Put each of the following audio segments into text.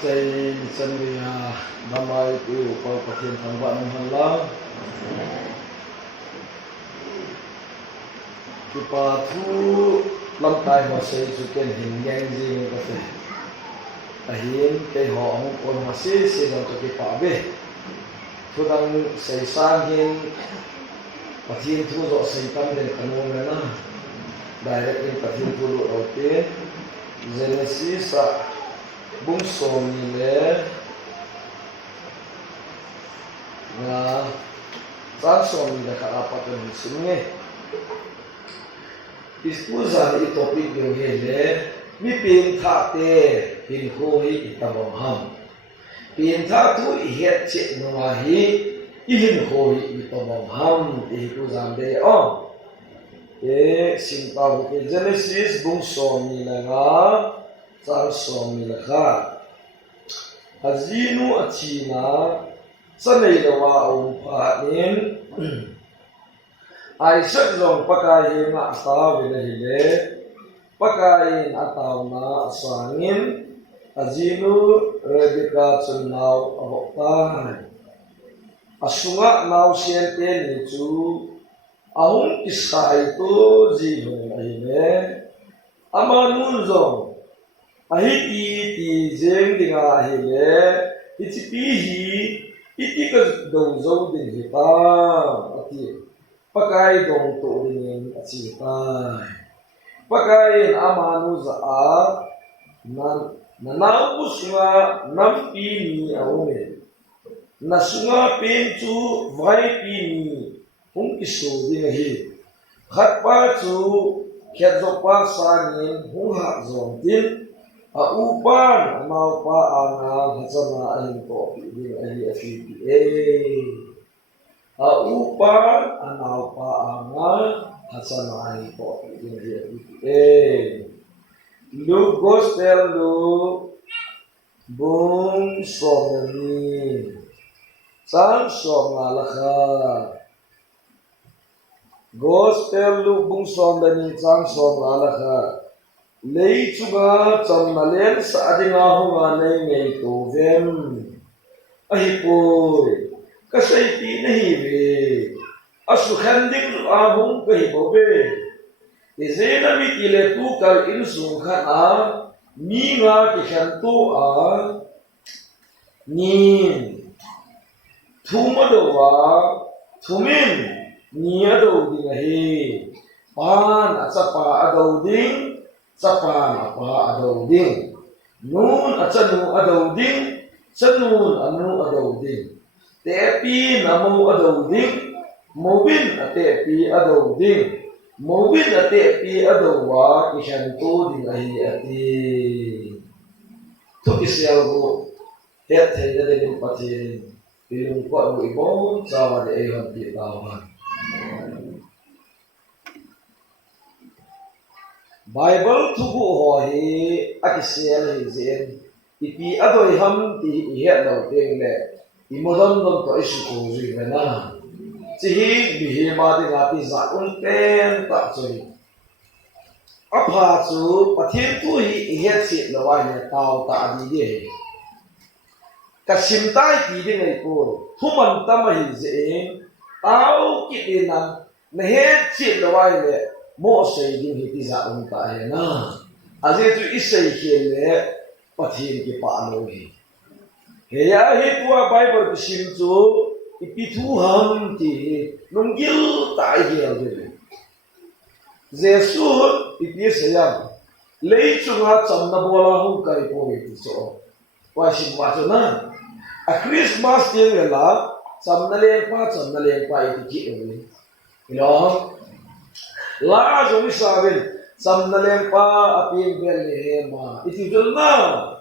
Chay Chanriya Damai Piu Pau Pathian Thangwa Nang Hanlang Kipa Thu Lam Tai Ho Sei Chu Ken Hin Yang Jing Ka Te Ahin Kei Ho Hong Kon Ma Si Si Dang Chu Kipa Be Thu Dang Sei Sang Hin Pathian Thu Zo Sei Tam Den Kanu Na Direct in Pathian Thu Lo Ro Te Genesis Bung som ni le nga san som ni ka apat ni sunge ispuza ni topic yo hele mi pin tha te pin ko hi itabam ham pin tha tu i het che no hi i hin ho hi itabam ham e ku zam de o e sim pa ke Genesis bung som ni la nga san som ni la kha azinu achina sanei lawa o pha nin ai sat long pakai na sa ve le pakai ataw na asangin azinu rebeka chunau abokta asunga naw siente ni chu ahung isai to ji hong ai le amanun zong ahiti ti jeng dinga hele itipi hi itika dong zo din hita ati pakai dong to din achi ta pakai amanu za a na usunga nam pi ni aune na sunga pen chu vai pi ni hung kisu din hi khat pa chu khet zo pa sa ni hung ha zo din upan mau pa anga hasana ahin ko din ahi FPA upan mau pa anga hasana ahin ko din ahi FPA lu gospel lu bung somni sang somalakha gospel lu bung somni sang somalakha lei chuga chamna len sa adinga hunga nei ngei to vem ahi poi ka sei ti nahi ve asu khanding ahung ka hi bobe izena mi tile tu kal in su kha a mi nga ki khan tu a ni thuma do wa thumin ni ado ding hi pan achapa ado ding Sapan apa adau ding nun achanu adau ding sanun anu adau ding tepi namu adau ding mobin atepi adau ding mobin atepi adau wa kishan to ding ahi ati tu isyal go het thayda de patin pilung ko ibon sawa de ehon ti tawan Bible thugu ho hi akisel hi zen ipi adoi ham ti he lo teng le imodam don to isu ko ri na chi hi bi he ma de nga ti za un ten ta choi apha chu pathian tu hi he chi lo wa ne taw ta di de ka sim tai ti de ngai ko thuman tam hi zen taw ki de na ne he chi lo wa ne mo sei ding hi ti za un ta he na aje tu isei he le pathian ki pa no hi he ya hi tua bible ki sim chu ipi thu ham ti nong gil ta hi de jesu ipi se ya lei chu nga cham na bola hu kai po hi ti so wa sim wa chu na a christmas ti la cham na le pa i ti ki ni lo la jong sabin samna lempa apin bel he ma iti na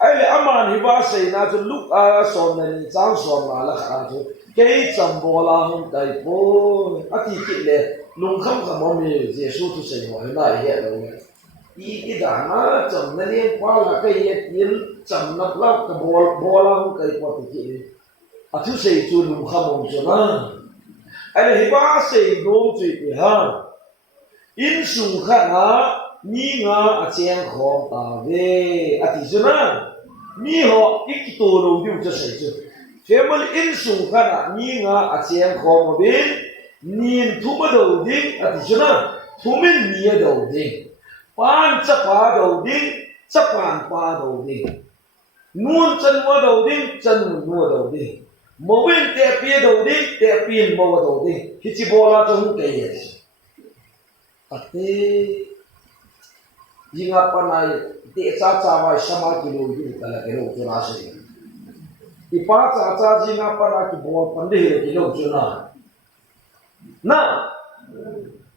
ai aman hi ba sei na chu luk a som na ni chang som ma la kha chu ke cham bola hum kai po ati ki le lung kham kham mo me jesu tu sei ho na he lo ne i da na cham na lempa la kai ye tin cham na la ka bola hum kai po ti ki a thu sei chu lung kham mo chu na ai hi ba sei no chu ti ha in sung kha na ni nga a cheng khom ta ve ati juna mi ho ik to no yu cho sai chu family in sung khana mi nga a chiang kho mo bin nin thu ma do ding ati chuna thu min mi do ding pan cha pa do ding cha pan pa do ding nuông chân mua đầu đinh chân mua đầu đinh một bên tẹp bia đầu đinh tẹp pin mua đầu đinh khi chỉ bỏ ra trong cái gì à thế nhưng mà pan này tẹp cha cha vai sama kilo gì là kilo cho nó sẽ ipa cha cha nhưng mà pan này cái bỏ pan đi kilo cho nó na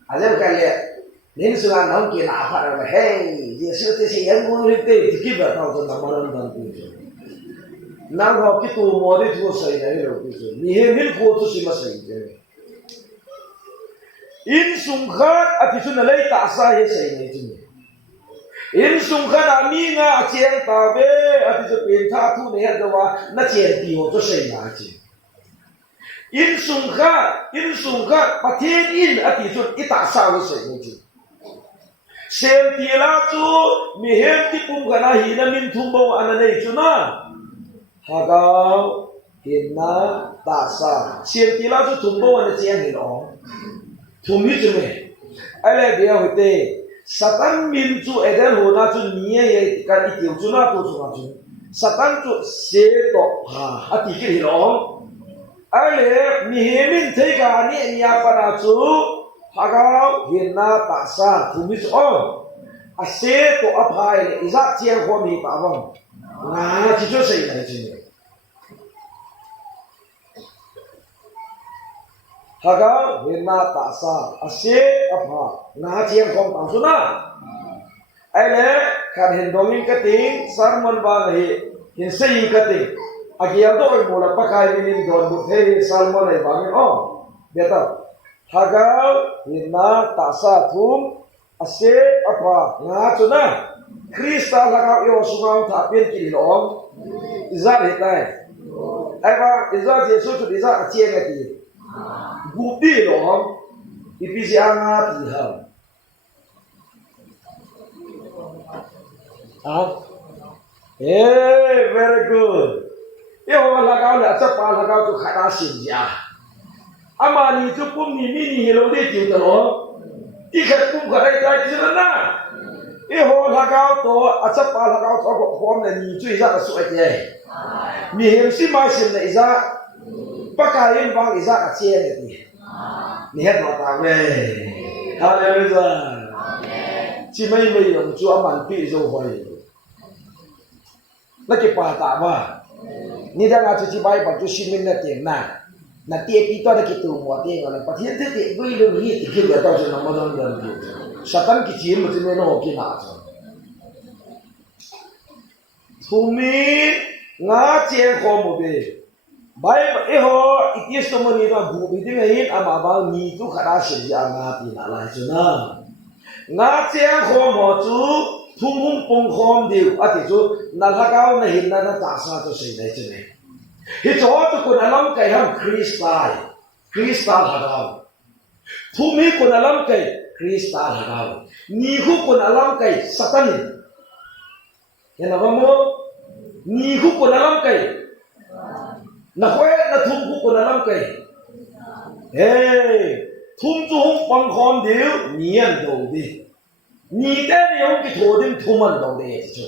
ada cái nên sự là nó kia nào phải là hey giờ sự thế thì em muốn đi thì kịp là tao cho nó mà nó nang ho ki tu mo de thu sai nai lo ki so ni he mil ko tu si ma sai je in sung khat ati chu na lai ta sa he sai nai chu in sung khat a mi nga a chiang ta be ati chu pen tha thu ne ha da wa na chen ti ho chu sai na chi in sung khat pa thiên in ati chu i ta sa ho sai nai chu sem ti la chu mi he ti pum ga na hi na min thum bo an nei chu na hagao hinna tasa xiên tí lao cho thùng bố anh chiang hình đó thùng như thế này ai lại điều hồi tê satan min chu eden hồ na chu nhia ye cái ít tiêu chu na tu chu na chu satan chu xe to ha ati cái hình đó ai lại mi he min thấy cả ni nya pa na chu hagao hinna tasa thùng như thế oh a xe to ap hai le izat chiang ho mi pa vong na chỉ cho xây này chứ haga hinna ta sa ase apa na chiang khom tam su na ai le khan hin dongin ka ting sarman ba hi hin sei ka ting agia do mo la pakai min don bu the salmon ai ba min o beta haga hinna ta sa thum ase apa na chu na Krista lagao yo sungao tha pien ki long izat he tai ai ba izat yesu chu izat a chiang ti gu đi long ipisi anga ti ha very good yo lagao la cha pa lagao chu khata sin ya ama ni chu pum ni mi ni lo de ti ta lo ti khat pum kha dai tai ti na ho lagao to acha pa lagao to ko khom na ni chui za su ai ye mi hem si mai sim na iza pakayin bang iza a che ne ti ni het ma ta we hallelujah chi mai mai yong chu aman pi zo hoi la ke pa ta ba ni da ga chi bai pa chu sin min na ti na ti pi to da ki tu mo ti ngala pa thiên thế ti gui lu ni ti ki da to chu na mo don don ti Satan ki chim mu ne no ki na cho thumi nga che kho mo be bai e ho itis to mo ni da bu bi de hin ama ba ni tu khara se ya nga pi na lai chu na nga che kho mo chu thum hum pong khom diu a ti chu na la gao na hin na ta sa to se dai chu ne hi cho to ko na lam kai ham kristal ha gao thumi ko na lam kai kristal ha gao ni khu ko na lam kai satan ya na ba mo ni khu ko na lam kai na khwe na thum khu ko na lam kai thum chu hum pang khom diu ni an do di ni te ni hum ki tho dim thum an do de chu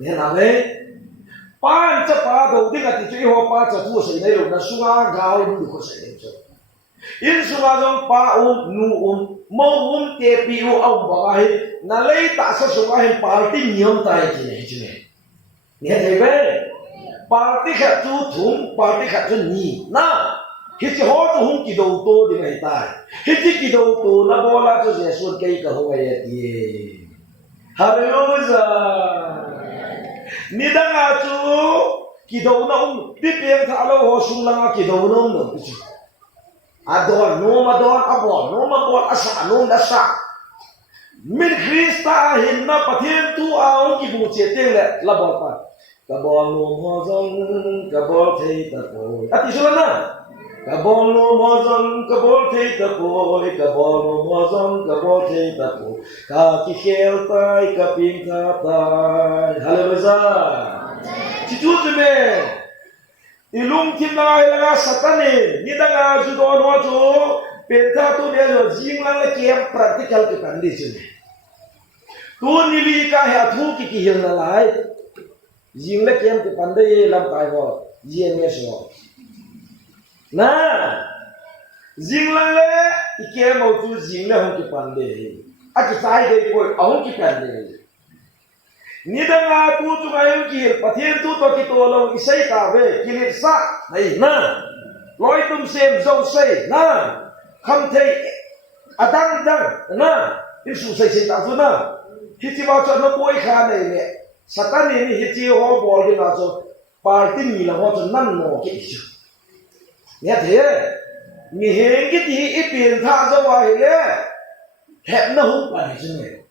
ya na le pan cha pa do di ka ti chu ho pa cha tu sei nei lo na su ga ga lu ko sei chu in su ga jong pa nu mo te pi au ba ga hi na le ta sa su ga hi party niam tai chi nei chi nei nghe thấy về party khác chú thùng party khác chú nhì na khi chỉ hỏi chú không kỳ đầu tô thì ngày tài khi chỉ kỳ đầu tô nó bỏ lại cho dễ xuân cây cả hôm ngày thì hallelujah ni đang à chú kỳ đầu nó không biết tiếng thà lâu họ sung lăng kỳ đầu nó không được chứ à đòn nó mà đòn à bỏ à xả nó đã xả mình Krista hiện na phát hiện tu áo kỳ bù chết tiếng lệ là bỏ pa cả bò lùm ho dông cả bò thấy ta bồi à tí số na cả bò lùm ho dông cả bò thấy ta bồi cả bò lùm ho dông cả bò thấy ta bồi cả kỳ kheo tai cả pin ta tai hallelujah chỉ chú gì mẹ ilum tim na satani ni danga ju do no ju penta tu de lo jing lang la kem practical ke kan di chune tu ni li ka ha thu ki hil na lai jing la kem ke kan de lam kai ho yen me so na jing lang le kem mo tu jing la hon ki pan de a ki sai de ko ahon ki pan de ni danga tu tu ga yu ki pathian tu to ki to lo isai ta ve kilit sa nei na loi tum sem zo sei na kham thei adang dang na in su sei sei ta tu na hi ti ba cho no boi kha nei le satan ni hi ti ho bol ki na so party ni la ho cho nan no ki chu ne the ni heng ki ti i pin tha zo wa hi le hep na hu pa ni chu ne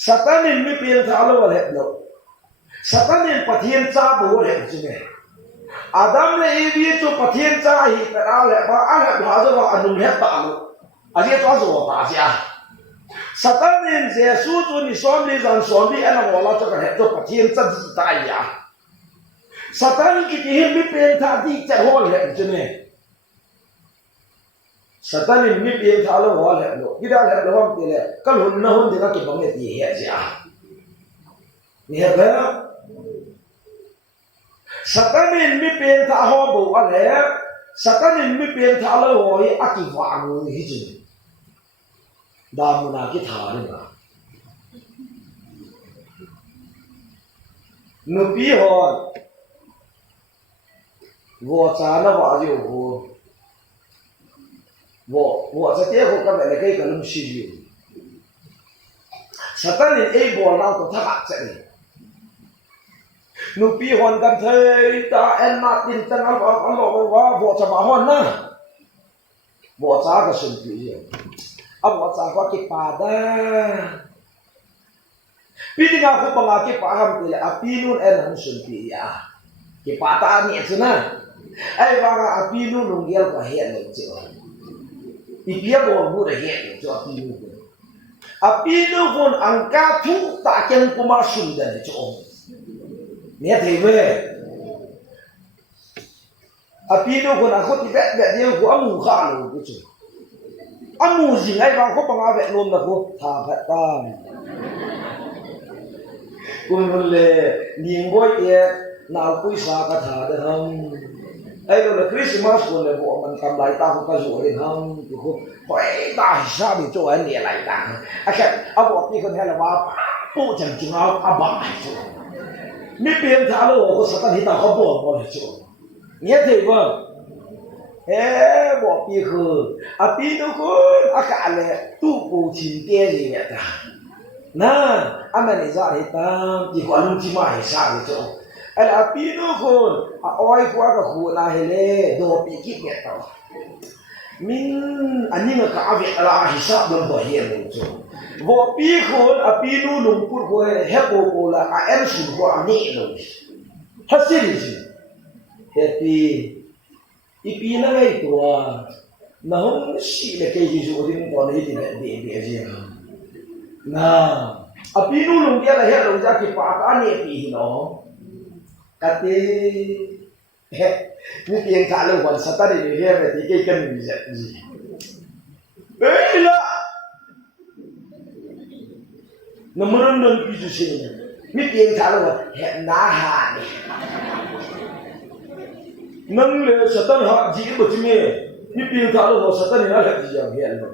Satanin mi pin thalo wal het lo Satanin pathian cha bo le chu ne Adam le evi to pathian cha hi ta le ba an ha zo wa anu het ta lo a je to zo ta sia Satanin Jesus tu ni som li zan som li ana wala to ka het to pathian cha ji ta ya Satan ki ti mi pin tha di cha ho le chu ne Satanin mi pin thalo wal het lo gida le lo hom ti le kal hun na hun de ka ki bang ti he sia ni he ba Satanin mi pin tha ho bo a le Satanin mi pin thalo ho hi a ki wa ngu hi chi da mu na ki tha ri ba nu pi ho wo cha na wa ji ho wo sa tie ko ka le kai ka lum shi ji Satanin e bo na to tha cha ni nu pi hon kan thei ta en na tin tan al lo wa wo cha ma hon na wo cha ka sun pi ji a wo cha ko ki pa da pi ti nga ko pa nga ki pa ham ti a pi nun en han sun pi ya ki pa ta ni chu na ai wa ga a pi nun lung gel ka he le chu Ibia bo bu de he cho apinu ko apinu kon angka thu ta ken kuma sunda de cho ne thei we apinu kon a ko ti bet bet de ko amu kha lo ko chu amu ji ngai ba ko pa nga bet nom na ko tha phat ta kun le ning boy ye nào quý sa ka tha de ham ai lo Christmas ko le bo man kam lai ta ko ka zo le ham ko hoi ta sa bi cho an ne lai ta a ka a bo pi ko ne la wa pu chang chung a ba chu mi pien tha lo ko sa ta ni ta ko bo bo le chu ne te ba bo pi ko a pi no ko a ka le tu pu chin tie ni ya ta na a ma ni za le ta ki ko lu chi ma hi sa le chu ai là pino con à oi qua cái khu na hele do pi kit get tao min anh nhưng mà cả việc là hisab don bo hiền luôn chứ bo pi con à pino lung put bo he bo là à em su bo anh nhẹ luôn hết xin gì hết pi pi na cái tua na không xí là cái gì rồi thì còn cái gì lại để gì na à pino lung kia là hết rồi ra cái pa anh nhẹ pi nó kati ni tiang thả luôn còn sát đi để nghe về thì cái cân gì gì ấy là nó mới nâng cái gì xin ni tiang thả luôn hẹn ná hà đi nâng lên sát họ gì bữa chim ni tiang thả luôn sát đi nó là gì vậy hẹn rồi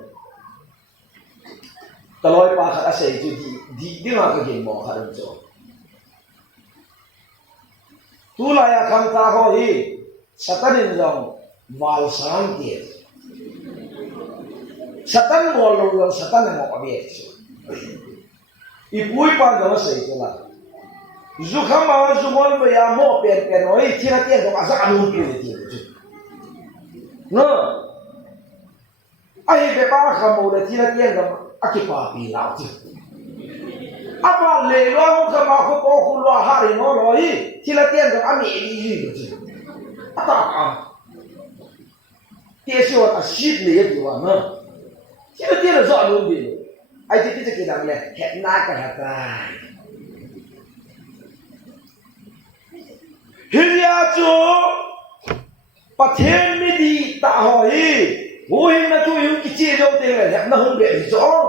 ta lôi pa khá sẽ chứ gì đi mà cái gì mà khá được rồi tu la ya kham ta ho hi Satanin jong wal sang tie Satan bol lo Satan mo ka bi i pui pa do sei to la zu kham ma zu mol be ya mo pen pen oi thira tien ko asa anu pi ti no ai be ba kham mo le thira tien ko akipa pi lao ti apa le lo ko ma ko ko khu lo ha ri no lo hi thi la tien ko ami li ji lo chi ata ka tie sho ta shit le ye wa na thi la tien zo lo bi ai ti ti ke dang le het na ka ha ta ฮิริยาจูประเทศไม่ดีตาหอยโอ้ยนะทุยหุกิจีโรเตงเลยนะหุ่นเบียดจ้อง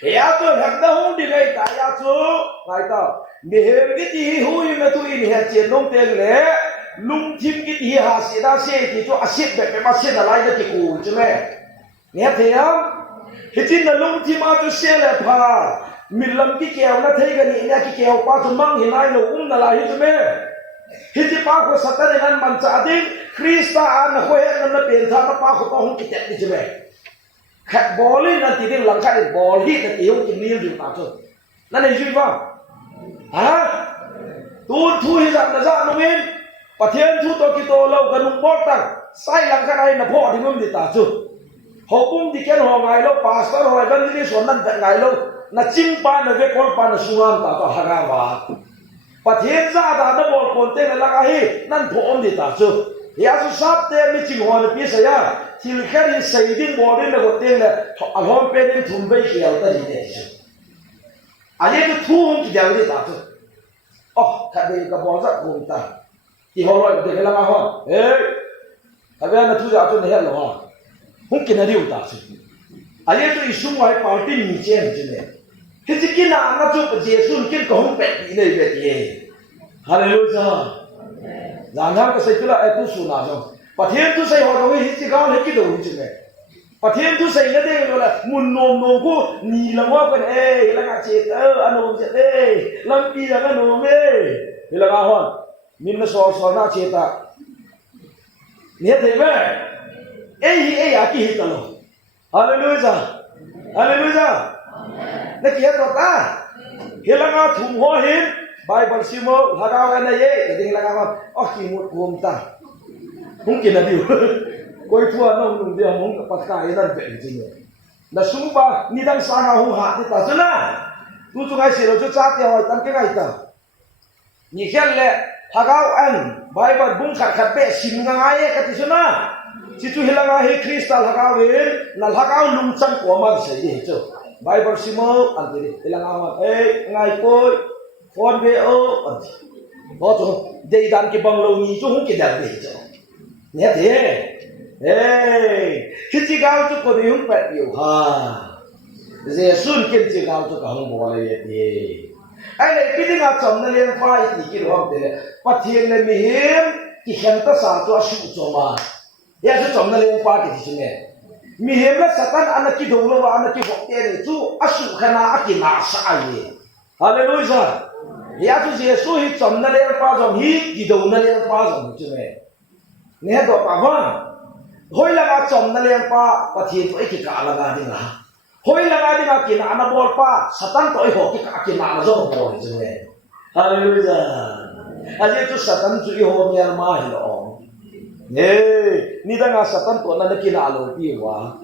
เฮียจูหักนะหุ่นดีเลยตายาจูไงต่อมีเฮมกิจีหุยนะทุยนี่เฮจีนงเตงเลยลุงทิมกิจีหาเสียดาเสียที่จูอาชีพแบบมาเสียอะไรจะกิกูใช่ไหมเนี่ยเทียมเฮจินนะลุงทิมอาจูเสียเลยพามิลลัมกิเกียวนะเทกันนี่เนี่ยกิเกียวป้าจุมังเห็นไหมลูกนั่นอะไรใช่ไหมฮิจิป้าคนสัตย์ในนั้นมันจะดิ้งคริสต์อันนะคนเห็นนั่นเป็นท่าป้าคนต้องหุ่นกิจนี่ใช่ไหมแค่บอลลี่นั่นตีดิ้งหลังแค่บอลลี่นั่นตีหุ่นกิจนี่อยู่ตาจุนั่นเองใช่ไหมฮะตูนทุยจับนะจ๊ะน้องมินประเทศทุกตัวกิโตเรากันนุ่งบอลตั้งใส่หลังแค่ไหนนะพ่อที่มันดีตาจุหอบอุ้มที่แกนหอไงเราปาสตอร์หอยบันที่ส่วนนั้นแต่ไงเรานะจิ้มปานนะเวกอลปานนะสุวรรณตาต่อหางาวาประเทศจ้าตานะบอลคนเต้นละกันนั่นพ่ออมดีตาจุยาสุสับเต้ไม่จิ้มหัวนะพี่เสียที่แค่ยินใส่ดิ้งบอลดิ้งนะก็เต้นเลยอันหอมเป็นดิ้งทุ่มไปเกี่ยวแต่ดีเด็ดจุอันนี้ก็ทุ่มกี่เดียวดีตาจุอ๋อถ้าเด็กกับบอลสักคนตาที่หัวลอยเด็กละกันฮะเฮ้ยถ้าเวลานะทุกอย่างจนเห็นหรอหุ่นกินอะไรอยู่ตาจุอันนี้ตัวอิสุมาให้ปาร์ตี้มีเจนจุเนี่ยที่จะกินอะไรนะจุดเจสุนกินก็หุ่นเป็ดนี่เลยเป็ดเย่ฮาเลลูยาหลังจากก็ใส่ตัวไอ้ตัวสุนัขประเทศตัวใส่หัวเราให้ที่ก้าวให้กินดูจุเนี่ยประเทศตัวใส่เนี่ยเด็กเราละมุนโนมโนกูนี่ละว่าเป็นแล้วก็เจตอันโนมเจตลำปีแล้วก็โนมแล้วก็ฮอนมินมาสอนหน้าเจตเนี่ยเห็นไหมอากิฮิตโลฮาเลลูยาฮาเลลูยานักเขียนตัวตาเฮลังอาทุ่มหัวหินไบเบิลซิโมฮากาวกันนะเย่จะดิ้งลังอาอ๋อขี้มุดกุมตามุงกินอะไรอยู่ก้อยทัวน้องนุ่งเดียวมุงกับปากกาอีนั่นเป็นจริงเลยนะสุบะนี่ดังสางาหงหาที่ตาจุนะtu tu ngai si lo chu cha ti hoi tam ke ngai ta ni khen le hagao an bible bung khat khat be sim nga ngai ka ti suna si chu hilanga he kristal hagao we nal hagao lung chang ko ma se di chu bible simo an ti hilanga ma ngai koi phone be o an bo chu dei dan ki bang lo ni chu hung ki da be chu ne ti khi chi gao chu ko ni hung pet yu ha Giêsu kim chỉ gạo cho cả hồng bò này vậy, anh này biết ngã chồng nên liên phai thì cái đó thế, bắt thiên này mi hiếm, chỉ khen ta sáng cho sưu cho mà, ya cho chồng nên liên phai cái gì này, mi hiếm là satan anh cái đầu lâu anh cái vọng tiền này chú sưu khana anh cái nã sai vậy, Hallelujah, ya cho Giêsu hi chồng nên liên phai chồng hi cái đầu nên liên phai chồng chứ này, nghe đó bà vâng, hồi là ngã chồng nên liên phai, bắt thiên tôi cái cả là ngã đi ngã. Hoi lang adi ma kina ana bol pa satan to ho ki ka kina ana zo bol je hallelujah aje tu satan chu i ho mial ma hi lo ni da nga satan to na kina lo pi wa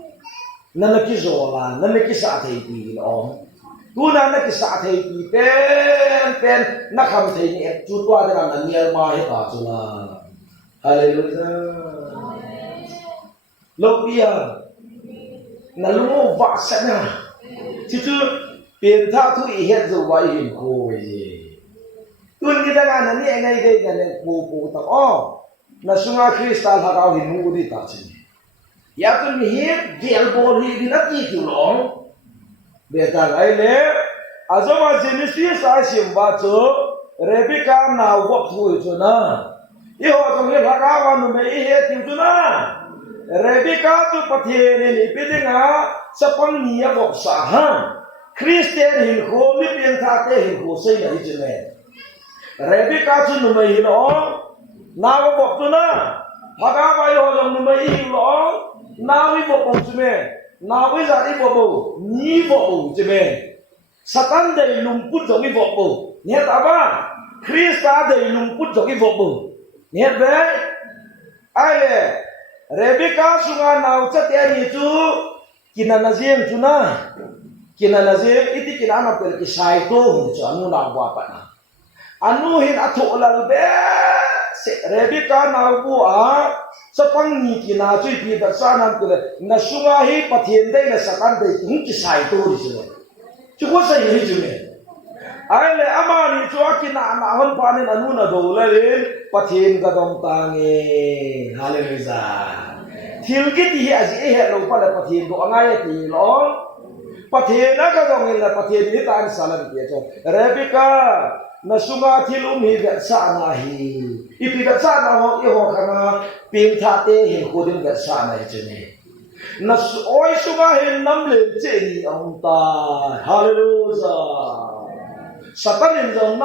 na ki zo la na ki sa thei pi lo tu na ki sa thei pi pen na kham thei ni chu twa da na mial ma hi ta chu la hallelujah lo pi na lu va sana chi chu tiền tha thu i het zo wa hin ko ye tun ni da ga na ni ngai de ga ne ko ta o na sunga kristal ha ga hin mu di ta chi ya tun ni he gel bol hi di na ti tu long be ta lai le azoma genesis a sim ba cho rebecca na wa thu chu na i ho zo he ha ga wa nu me i he ti chu na Rebecca tu pathe ne ni pedinga sapang niya bok sahan Christian hin ko mi pian tha te hin ko sei nai chune Rebecca tu nu mai lo na go bok tu na haga bai ho jong nu mai hi lo na wi bok bok chune na wi za di bok bok ni bok bok chune satan dei lung put jong i bok bok ne ta ba Christa dei lung put jong i bok bok ne be ai le Rebecca sunga nau chatia ni chu kinana ziem chuna kinana ziem iti kinana pel ki sai to chu anu na wa pa na anu hin atho lal be se Rebecca nau bu a sapang ni kina chui pi da sa nam ku na sunga hi pathen dei na sakan dei hung ki sai to ri chu chu ko sai ni chu ne ai le ama ni chua ki na hon pa nen anu na do le len pathin ka dom ta nge hallelujah thil ki ti hi aji he lo pa la pathin do angai ti lo pathin na ka dong la pathin ni ta an salam ti cho rebika na sunga thil hi ga sa na hi ipi ga sa na ho i ho khana pim tha te hin ko din ga sa na che ne na oi sunga hin nam le che ni ông ta hallelujah Satan in dòng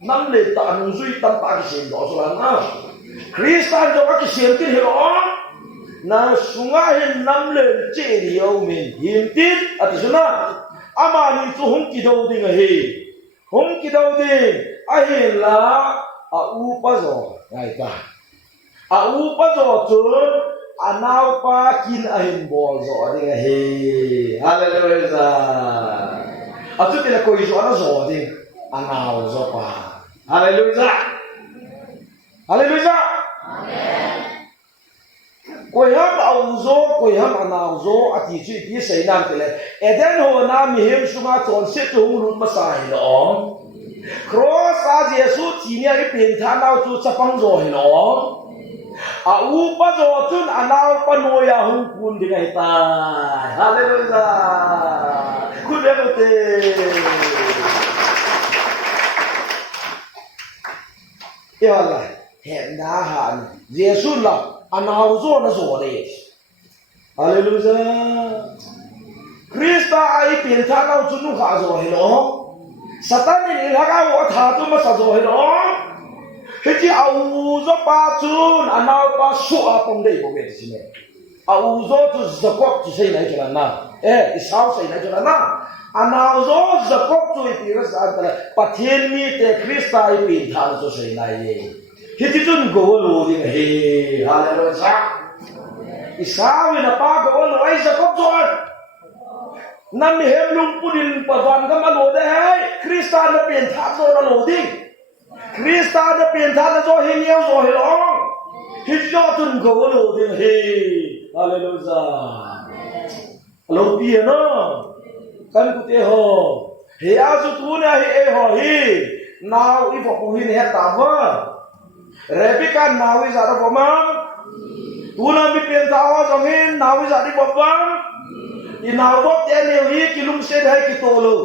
năm lệ tạ nung duy tâm ta cái chuyện đó rồi na Christian cho các cái chuyện tin hiểu na sunga hin năm lệ chế điều mình hiền tin à thì sao na ama ni tu hong ki đâu đi ngay hong ki đâu đi ai hiền là à u pa zo ngay ta à u pa zo chun anau pa kin a hin bol zo đi ngay hallelujah à chút thì là coi zo nó zo đi anau zo pa hallelujah hallelujah amen koi ham au zo koi ham anau zo ati chi ti sei nam te le eden ho na mi hem sunga ton se tu ru ma sai lo cross a jesu ti ni ai pin tha nau tu chapang zo hi lo a u pa zo chun anau pa no ya hu kun di ngai ta hallelujah ku de te yêu là hẹn đá hạn Giêsu là anh hào zo na zo de hallelujah Krista ai pin tha nau chu nu kha zo hi lo Satan ni la ga wa tha tu ma sa zo hi lo he chi au zo pa chun anau pa su a pom dei bo be chi ne au zo tu zakop chi sei nai chu na isau sei nai chu na anau zo zakop tu pi ra sa ta pathen ni te Krista ai pin tha zo sei nai ye he chi chun go lo di he hallelujah isau na pa go lo ai zakop zo nam mi hem lung punin pa van ka ma lo de hai Krista na pin tha zo na lo di Krista na pin tha na zo he niao zo he lo he jo chun go lo di he hallelujah lo pi no kan ku te ho he a zu tu na he e ho hi now i vo ko hi ne ta wa Rebecca now i za ro ma tu na mi pen ta wa zo hin now i za di bo ba i now vo te ne hi ki lung se dai ki to lo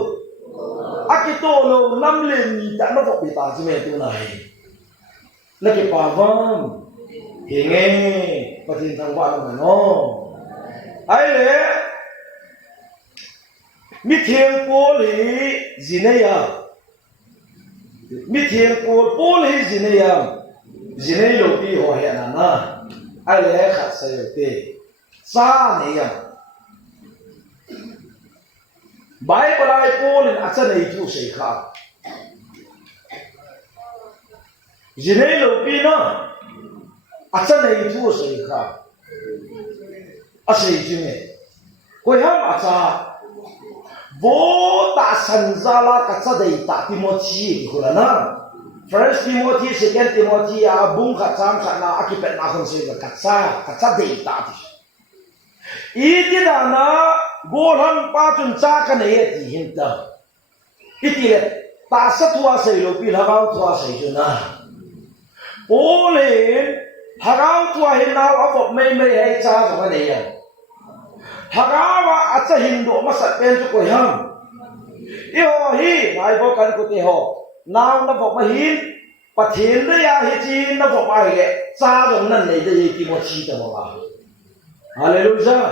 a ki to lo nam le ni ta no vo pi ta ji me tu na hi la ki pa vam he nge pa tin thang wa no ai le mi thiêng Paul hi zineya mi thiêng Paul hi zineya zinei lo pi ho he na ai le khat sa yo te sa ne ya Bible ai Paul in acha nei tu sei kha zinei lo pi na acha nei tu sei kha a sei ji me ko ham acha vô ta san ra la cả sa đầy ta Timothy thì là na First Timothy Second Timothy à bung cả sam cả na akipet na không sei cả sa đầy ta thì ý thì là na gol ham pa chun cha cái này thì hiện ta ý thì là ta sa thua sei lo pi la gao thua sei chu na ô lên ha gao thua hiện nào ở phục mây mây hay cha rồi cái này à hagawa acha hindu masat pen chu ko ham iho hi nai bo kan ku te ho naw na bo ma hin pathin de ya hi chi na bo ma hi le cha dong nan nei de ki mo chi ta bo ba hallelujah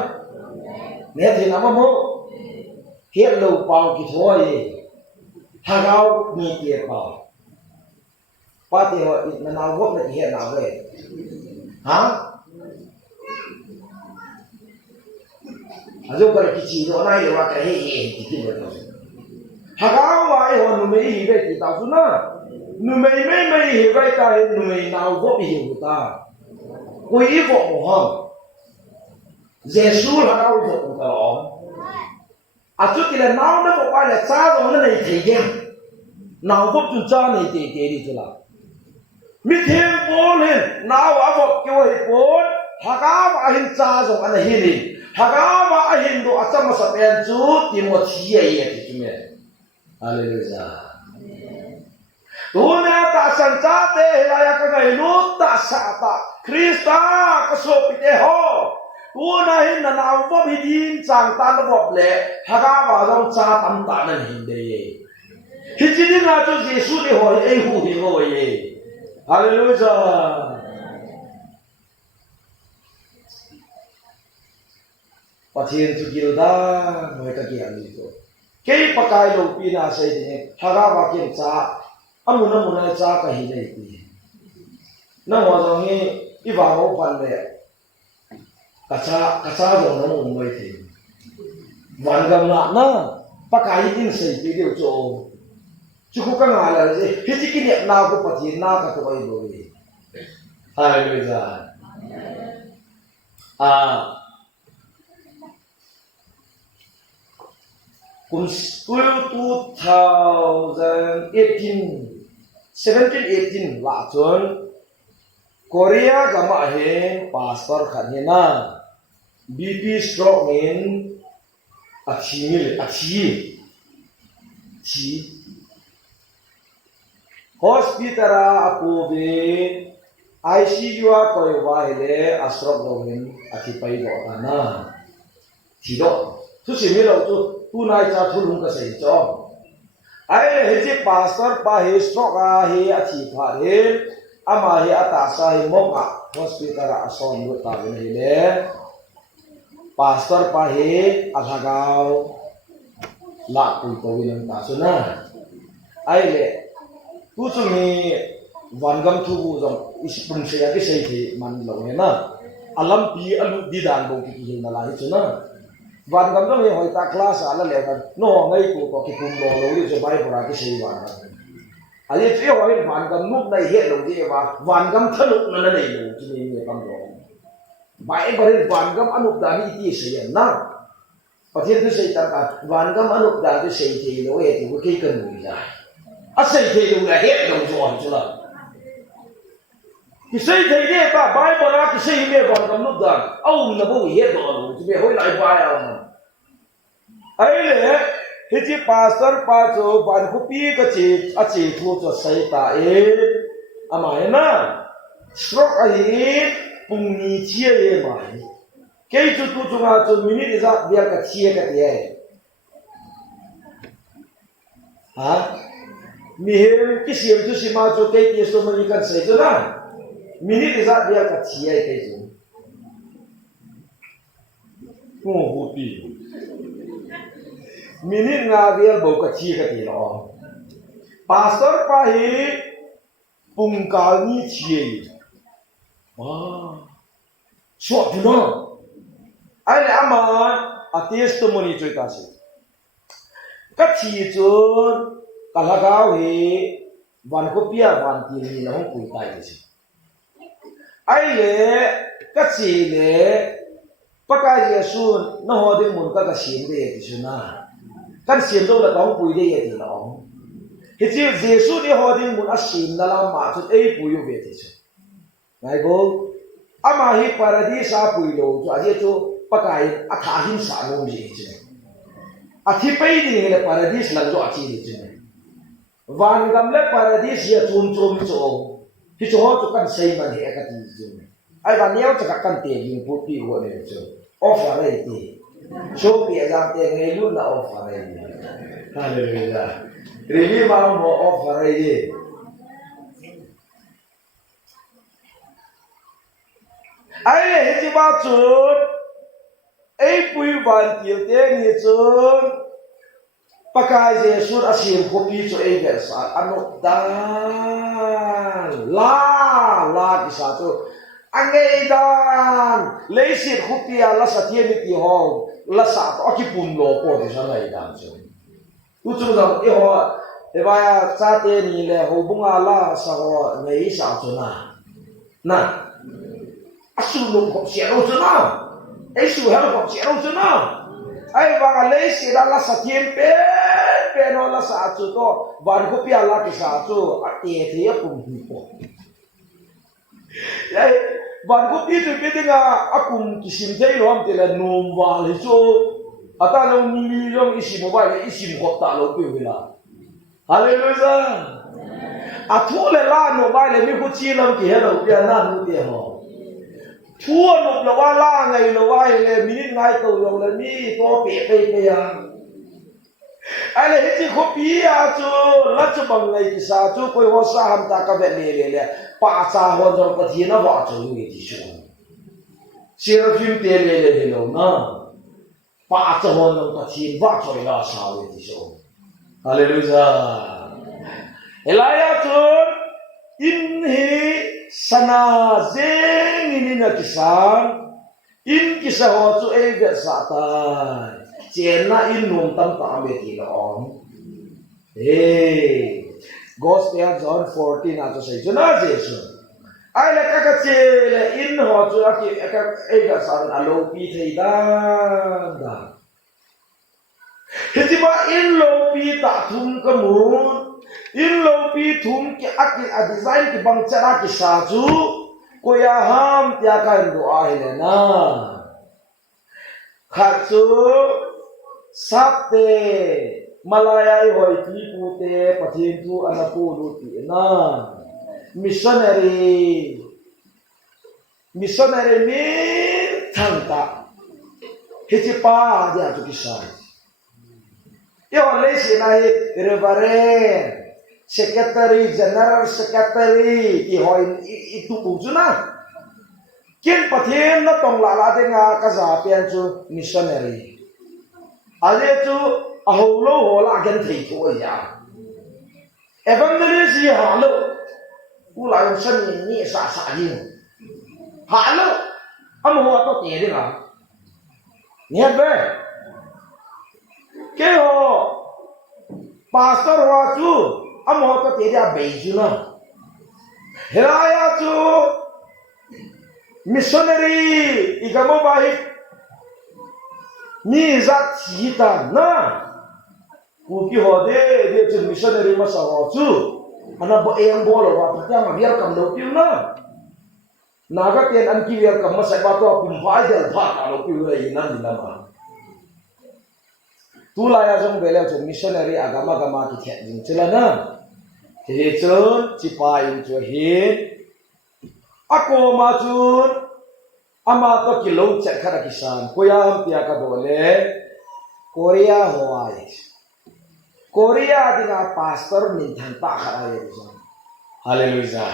ne thi na mo hiet lo pao ki thoi hagaw ni tie pa pa te ho na naw bo na hi na ve ha ajo kar kichi ro na yo ka he he ti ro ha ga wa ai ho nu me hi ve ti ta su na nu me me me hi ve ta he nu me na wo bi hi ta ko i vo mo ha Giêsu là đâu vo mo ta lo a chu ti la na na vo pa la cha ro na nei ti ge na vo chu cha nei ti ti ri tu la mi thiên po le na wa vo ki wa hi po ha ga wa hin cha ro an hi ni hagawa ahindo achama sa pen chu Timothy ye ti me hallelujah tu na ta san cha te la ya ka ngai lu ta sa ta Krista ka so pi te ho tu na hin na na wo bi din chang ta na bo le ha ga wa dong cha tam ta na hin de ye hi chi ni na chu Jesu ni ho e hu hi ho ye hallelujah Pathian tu gilda noi ka gi ali ko ke pakai lo pi na sai de ha ga wa kin cha amuna cha ka hi nei pi na wa dong ni i ba ho pan le kaca dong na mo mai thi van gam na pakai in sai pi de cho chu ko ka nga la je hi chi ki ne na ko Pathian na ka to ai lo ni hallelujah Kun school 2018 17-18 la chon Korea gama he pastor khanina BP stroke in achi hospital apo be ICU ko wa hele asrok domin ati pai do kana thido tu similo tu nai cha thu lung ka sei cho ai he ji pastor pa he stroke a he achi pha he ama he ata sa he moka hospital a son lu ta ben he le pastor pa he athagao la pu ko win ta so na ai le tu chu ni van gam thu bu jong is pun se ya ke sei the man lo he na alam pi alu di dan bo ki na la hi chu na van gam dong he hoi ta class ala le kan no ngai ku ko ki pum lo lo ri so bai bora ki sei wa ali tri wa hin van gam nuk nai he lo di wa van gam thaluk na nei lo chi ni kam do bai bari van gam anuk da ni ti sei na Pathian tu sei ta ka van gam anuk da tu sei thi lo he ti ku ki kan ni la a sei thi lo la he lo so chu la ki sei thi de ta bai bora ki sei me van gam nuk da au na bo he do lo chi be hoi lai ba ya ai le he chi pastor pa cho ban khu pi ka chi a chi thu cho sai ta e ama he na stroke a hi pung ni chia ye mai ke chu tu chu nga chu minute za bia ka chia ka te ha mi he ki siam tu si ma chu ke ti so mani kan sai cho na minute za bia ka chia ke chu ko hu pi minute nga vial bo ka chi ka ti lo pastor pa hi pung kal ni chi so tu no ai le ama a testimony choi ta si ka chi chu ka la ga hi van ko pia van ti ni la hong pui tai si ai le ka chi le pa ka Yesu no ho de mun ka sim de ti su na kan sim do la tong pui de ye ti lo he chi Yesu ni ho de mun a sim na la ma chu ei pui yo ve ti su ngai go ama hi paradise a pui lo chu a je chu pa kai a tha hin sa no ji chi a thi pei ni le paradise la jo a chi ni chi van gam le paradise ya chun chum chu hi chu ho chu kan sei man he ka ti chu ai ba niao cha kan te yin pu pi ho ne chu offer ai ti so pi a te ngai lu na offer ai hallelujah ri ma mo offer ai ai le he chi ba chu ai pui van ti te ni chu pakai Yesu asim kopi chu ai ga sa ano dan la ki sa tu angai dan leisit khupia la sa thiemi ti ho la sa to ki pum lo po de sa lai dan chu tu chu da e ho e ba cha te ni le ho bunga la sa ho nei sa chu na asu lo ko sia ro chu na ai su ha ko sia ro chu na ai ba ga leisit la sa thiem pe no la sa chu to van khupia la ki sa chu a te the pum po ai van ko pi tu pe nga akum kisim dei rom te la nom wa le so ata lo ni rom isi mobile isi mo ta lo pe la hallelujah à thua là la nộp bài là mi cô chi làm kì hết đầu tiền na nụ tiền họ thua nộp là wa la ngày là wa là mi ngày tàu dòng là mi to bể à ai là hết chỉ có bì à chú lát chú bằng ngày thì sao chú coi hoa sa ham ta cái vẻ lề ba sa hoa trong cái thiên nó vợ chú người thì chú xem phim tiền lề đâu na ba sa hoa trong cái thiên vợ chú là sao người thì chú Hallelujah Elia chú in hi sana zeng in na kisan in kisa hoa chú ai về sa tai chén na in nôm tâm ta về thì lòng hey Gospel John 14 à cho say cho na Jesus ai là các chế là in họ cho các ai cả sao là lâu pi thấy da hết ba in lâu pi ta thum cái muốn in lâu pi thum cái design cái bằng chara cái sa chú coi ham tia cái đồ ai là na khát chú Sapte Malaya hoi ti pute pathin tu anapu lu ti na missionary mi thanta hichi pa dia tu kisai yo le si na hi reverend secretary general secretary ti hoi itu bu chu na kin pathin na tong la de nga ka za pian chu missionary ale tu aholo hola gan thei tho ya evangelist yi halo u la yong san ni sa ni halo am ho to te de la ni be ke ho pastor wa chu am ho to te dia be ju na helaya chu missionary igamo bai ni za chi ta na ku ki ho de chu missionary ma sa ho chu ana bo em bo lo wa pa ta ma biar kam lo piu na naga ten an ki biar kam ma sa ba to pum vai del tha ka lo piu ra yin nan na ma tu la ya jong bele chu missionary agama ki the jing chela na he chon chi pa in chu he ako ma chun ama to kilo chat khara kisan koyam tia ka dole Korea Hawaii Korea dinga pastor min than ta khara ye so hallelujah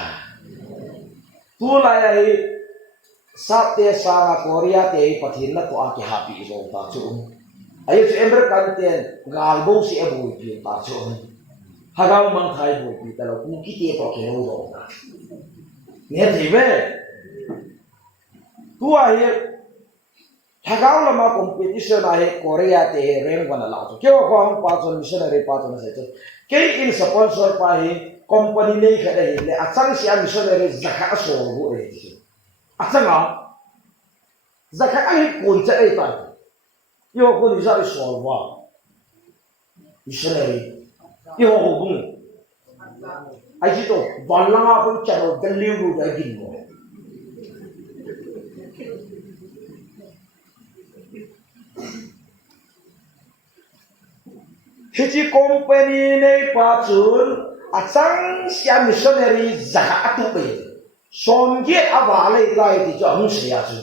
tu la ya hi sapte sara Korea te pathin na to a ki happy so ta chu ai chu ember kan ten gal bo si abu pi ta chu hagaw mang thai bo pi ta lo ku ki te to ke ho do ne thi ve tu ai hagaw la ma competition ai Korea te reng wana la chu kyo ko hong pa chon missionary pa chon sa chu ke in sponsor pa hi company nei kha dai le achang sia missionary zakha so bu e chi achang a zakha ai kun cha ai ta yo ko ni za so wa missionary yo ho bung ai chi to ban la ma ko cha ro gal liu ru dai gin mo hichi company nei pa chun achang sia missionary zakha atu be somge awale lai ti cho hung sia chu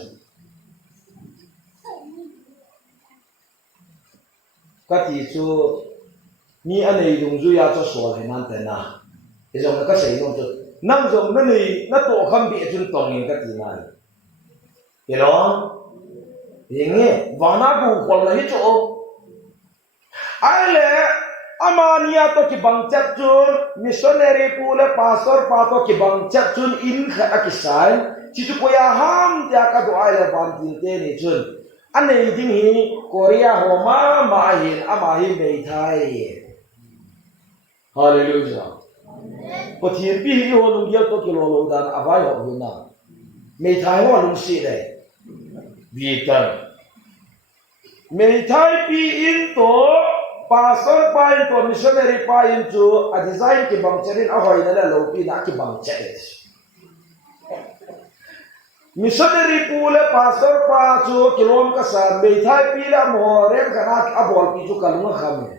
ka ti chu mi anei dung zu ya cho so hai nan ta na e jong ka sei no chu nang jong na ni na to kham bi chun tong in ka ti na ke lo yenge wana bu khol la hi chu ai le amania to ki bang chat chun missionary pule pastor pa to ki bang chat chun in kha ki sai chi tu ko ya ham tia ka do ai le ban tin te ni chun anei ding hi Korea ho ma hin ama hi mei thai hallelujah ko thir bi hi ho lung yel to ki lo dan avai ho na mei thai ho lung si de vi tan mei thai pi in to pastor pa in to missionary pa in chu a design ki bang cherin a hoi na lo pi na ki bang che missionary pule pastor pa chu kilom ka sa mei thai pi la mo rem ka na a bol pi chu kalunga khame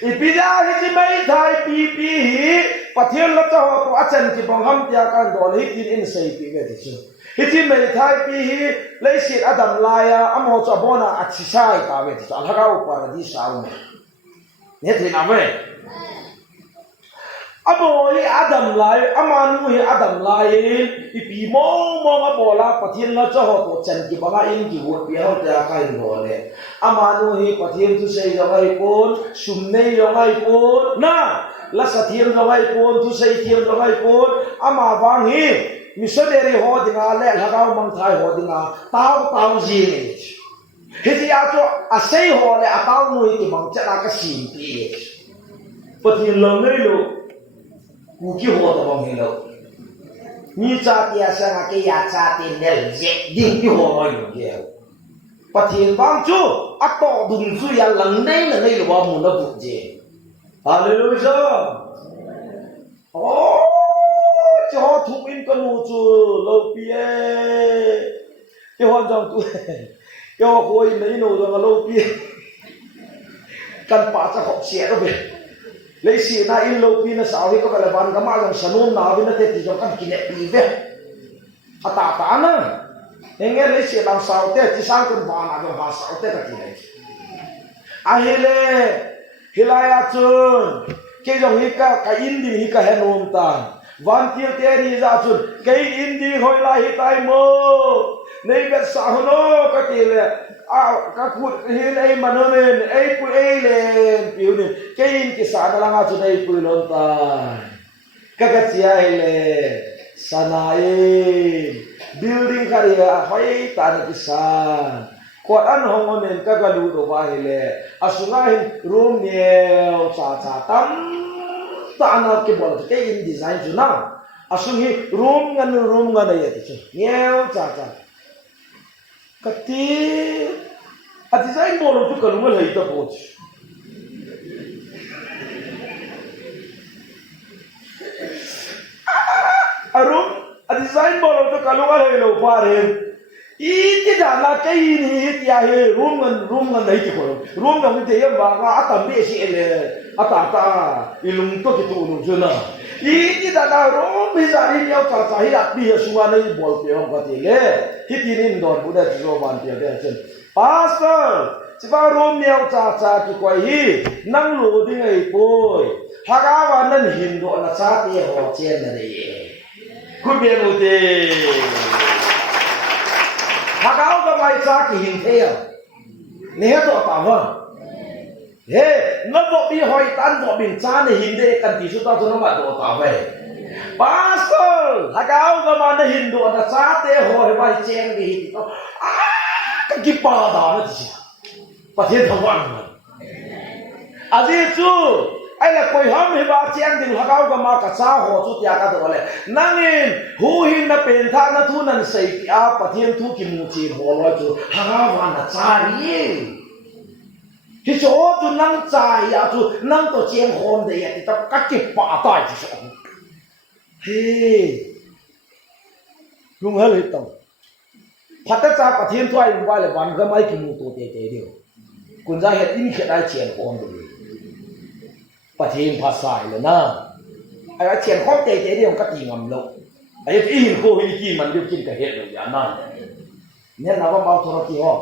Ipida hiji mai thai pi hi pathian la chaw to achan ki bang ham tia kan dol hi tin in sei pi ve ti hiji mai thai pi hi leisit adam laya amo cha bona achisai ta ve ti alhaga upar di saum ne thina ve amo hi adam lai amanu hi adam lai ipi mo ma bola pathian la chaw to chan ki banga in ki wo pi ha tia kan dol le amanu hi pathian tu sei lo ai pon sumnei lo ai pon na la sathiam lo ai pon tu sei thiam lo ai pon ama wang hi missionary ho dinga le lagaw mang thai ho dinga taw ji ni hiti a to a sei ho le a taw nu hi bang cha ka sim pi pathian lo nei lo ku ki ho to bang hi lo ni cha tia sa nga ke ya cha tin le je ding ki ho moi lo ye pathian bang chu a to dung chu ya lang nei na nei lo ba mu na bu je hallelujah oh cho thu in con mù chu lâu pie cái hoàn trong tu cái hoa khôi mấy nô rồi mà lâu pie căn pa cho học xe đó về lấy xe na in lâu pie na sao thì có phải là ban cái mà trong sân nào với nó thế thì trong căn kia đi về à ta nữa nghe lấy xe làm sao thế chỉ sang con vàng à trong hà sao thế cái gì này à hele hilaya chun cái dòng hika cái in đi hika henom tan van tiêu te đi ra chun cái in đi hồi lại hitai mo nei bet sa hono cái gì là à các phút hin ai mà nó lên ai pu ai lên biểu này cái in cái sa đó là chun ai pu lon tan cái gì ai lên sanai building kari hoi tan cái sa quạt ăn hong nên các cái lũ đồ vai lệ asungai room nhiều cha tam ta na cái bọn cái in design chứ nào asungi room ngan này chứ nhiều cha cái tí design bọn nó cái lũ lấy tập bột room design bọn nó cái lũ lấy lâu qua rồi ít ra là cái gì thì ai room ngan đấy chứ không room ngan thì em bảo là atam bị gì là atata ilung to gitu nu juna ít ra là room bây giờ đi nhau cả hi đặt đi xuống này bol pe không có thể le hít in đòn bữa đấy rồi bàn tiệc đấy chân pastor chỉ vào room nhau cha cái quay hi năng lù đi ngày bôi haga wa nan hin do na cha ti ho chen na đấy cứ biết rồi thì hagaw ka mai cha ki hin the ne to ta wa he no bo bi hoi tan bo bin cha ne hin de kan ti su ta no ma do ta ve pastor hagaw ka ma ne hin do na cha te ho he bai cheng bi hi to ka ki pa da na ti pa thiên thong wan a ji chu ai là quỳ hóm hi ba cheng ding hagaw ka ma ka cha ho chu tia ka do le nangin hu hin na pen tha na thu nan sei pi a pathian thu ki mu chi ho lo chu hagaw wa na cha ri hi cho chu nang cha ya chu nang to cheng hom de ya ti ta ka ki pa tai chi so he lung ha le tong phata cha pathian thu ai wa le ban ga mai ki mu to te dio kun za het in khet ai cheng hom deประเทศภาษาเลยนะไอ้เชียนข้อเตะเดียวก็ตีงำลงไอ้ที่หินโคหินขี้มันเดี๋ยวกินกระเฮ็ดเลยอย่างนั้นเนี่ยเราว่าเมาโทรศัพท์ห้อง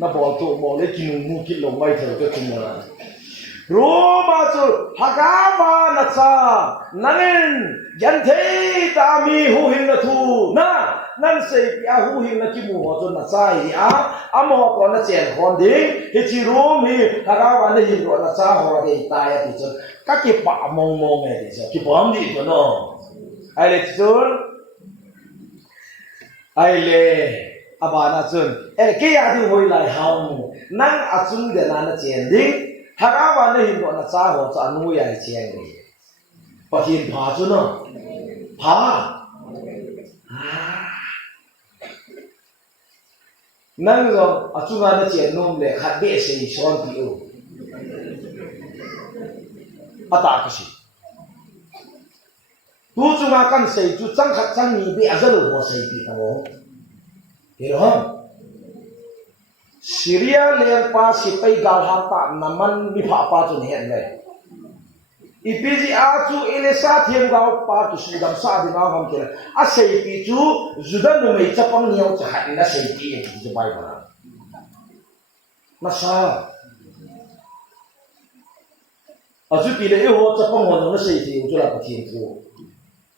น่าบอกตัวบอกเลยกินมูกินลงไม่เถอะก็กินอะไรรู้มาสุดฮักามานักษานั่นยันเทตามีหูหินละทูนะนั่นเสียหูหินละกิมูหัวจนนักษาอีอาอามอก่อนนักเชียนคนดิ้งฮิจิรู้มีฮักาวันได้ยินก่อนนักษาหัวได้ตายติจนก็เก็บปะมองไงติจนเก็บความดีตัวน้องไอ้เล็กจนไอ้เล่อาบานาจนไอ้เกี่ยที่หอยไหลหาวนั่งอาจุงเดนันเชียนดิ้งhagawan na hindo na cha ho cha nu ya cheng ni pathin pha chu no pha nang zo achunga na chen nom le khat be se son pi u ata ka si tu chunga kan se chu chang khat chang ni be azalu ho se pi ta ho he ro Syria len pa si pai gal han ta naman mi pha pa chun hen le ipiji a chu elesa thiam gao pa ki sudam sa di na ham ke a sei pi chu judan no mei chapang niau cha hat na sei pi e ki bai ba masa a chu pi le ho chapang ho no sei ti chu la pa thiam chu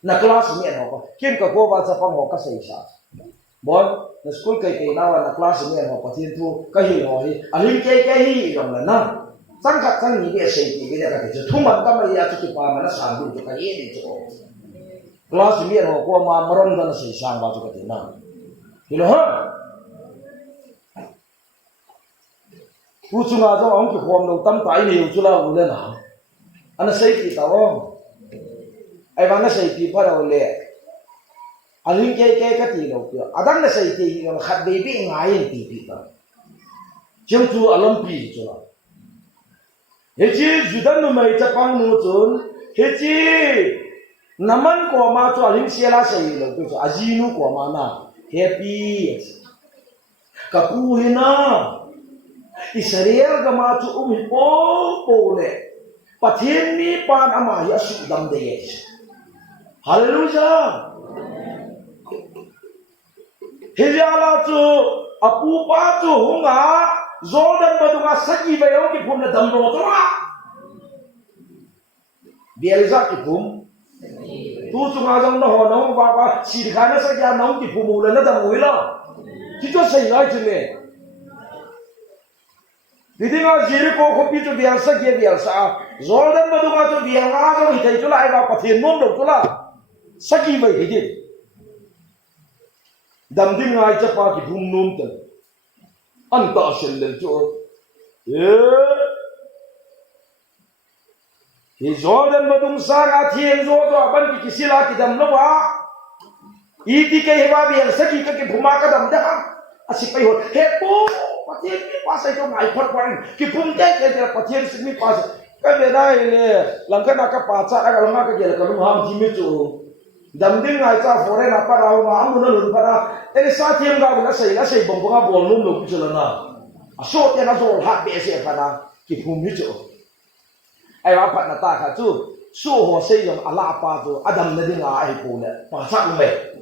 na class mi an ho kin ka go ba chapang ho ka sei sa bon na school kai kai na wa na class mi an ho pa thiam chu ka hi ho hi a lim ke hi rong la na sang khát sang nhị cái xây thì cái này cái gì thu mình cái này ya chút pa mà nó sang đủ cho cái gì đi chỗ class miệng họ qua mà maron đó nó xây sang vào cho cái gì nào hiểu không? Cú chung à cho ông cái hôm đầu tâm tại nhiều chú là u lên nào anh xây thì tao không ai bảo nó xây thì phải đâu lệ anh linh cái gì đâu kìa anh nó xây thì nó khát bê bê ngay thì tao chẳng chú anh pi cho hechi judan no mai chapang no chun hechi naman ko ma cho lim siala sei lo to ajinu ko ma na happy kapu hina Israel ga ma chu po le pathin ni pan ama ya su dam de ye hallelujah hejala chu apu pa chu hunga Jordan badunga sagi bayo ki phum na damro to ma bielza ki phum tu chunga jong no ho no ba ba si khana sa ya no ki phum le na dam wi la ki to sai lai chu le didinga Jericho ko pi chu biel sa ge biel sa Jordan badunga chu biel nga jo hi thai chu lai ba pathin nom do chu la sagi bai hi di dam ding ngai cha pa ki phum nom ta anh ta xin lên chỗ thì Jordan mà đúng sa ra thiên rồi ban cái xí la cái đầm nó quá ý thì cái ba biển sẽ cái phuma cái đầm đó à sĩ phải hồi hết bố phát thiên cái quá sai cho mày phát quan cái phum cái phát thiên sẽ mi pas cái về đây nè làm cái nào cái pa cha cái làm cái gì là cái lúc ham thì mới chỗ đầm đinh ngày cha phổ đây là pa rau mà muốn nó lùn pa ra cái sa thiên gạo nó xây bông bông bông lùm lùm cái là na à số tiền nó rồi hạt bể sẽ pa ra cái phum mới chỗ ai bảo phật là ta cả chú số hồ xây dựng Allah pa chú Adam nó đi ngã ai phụ nè pa sát luôn vậy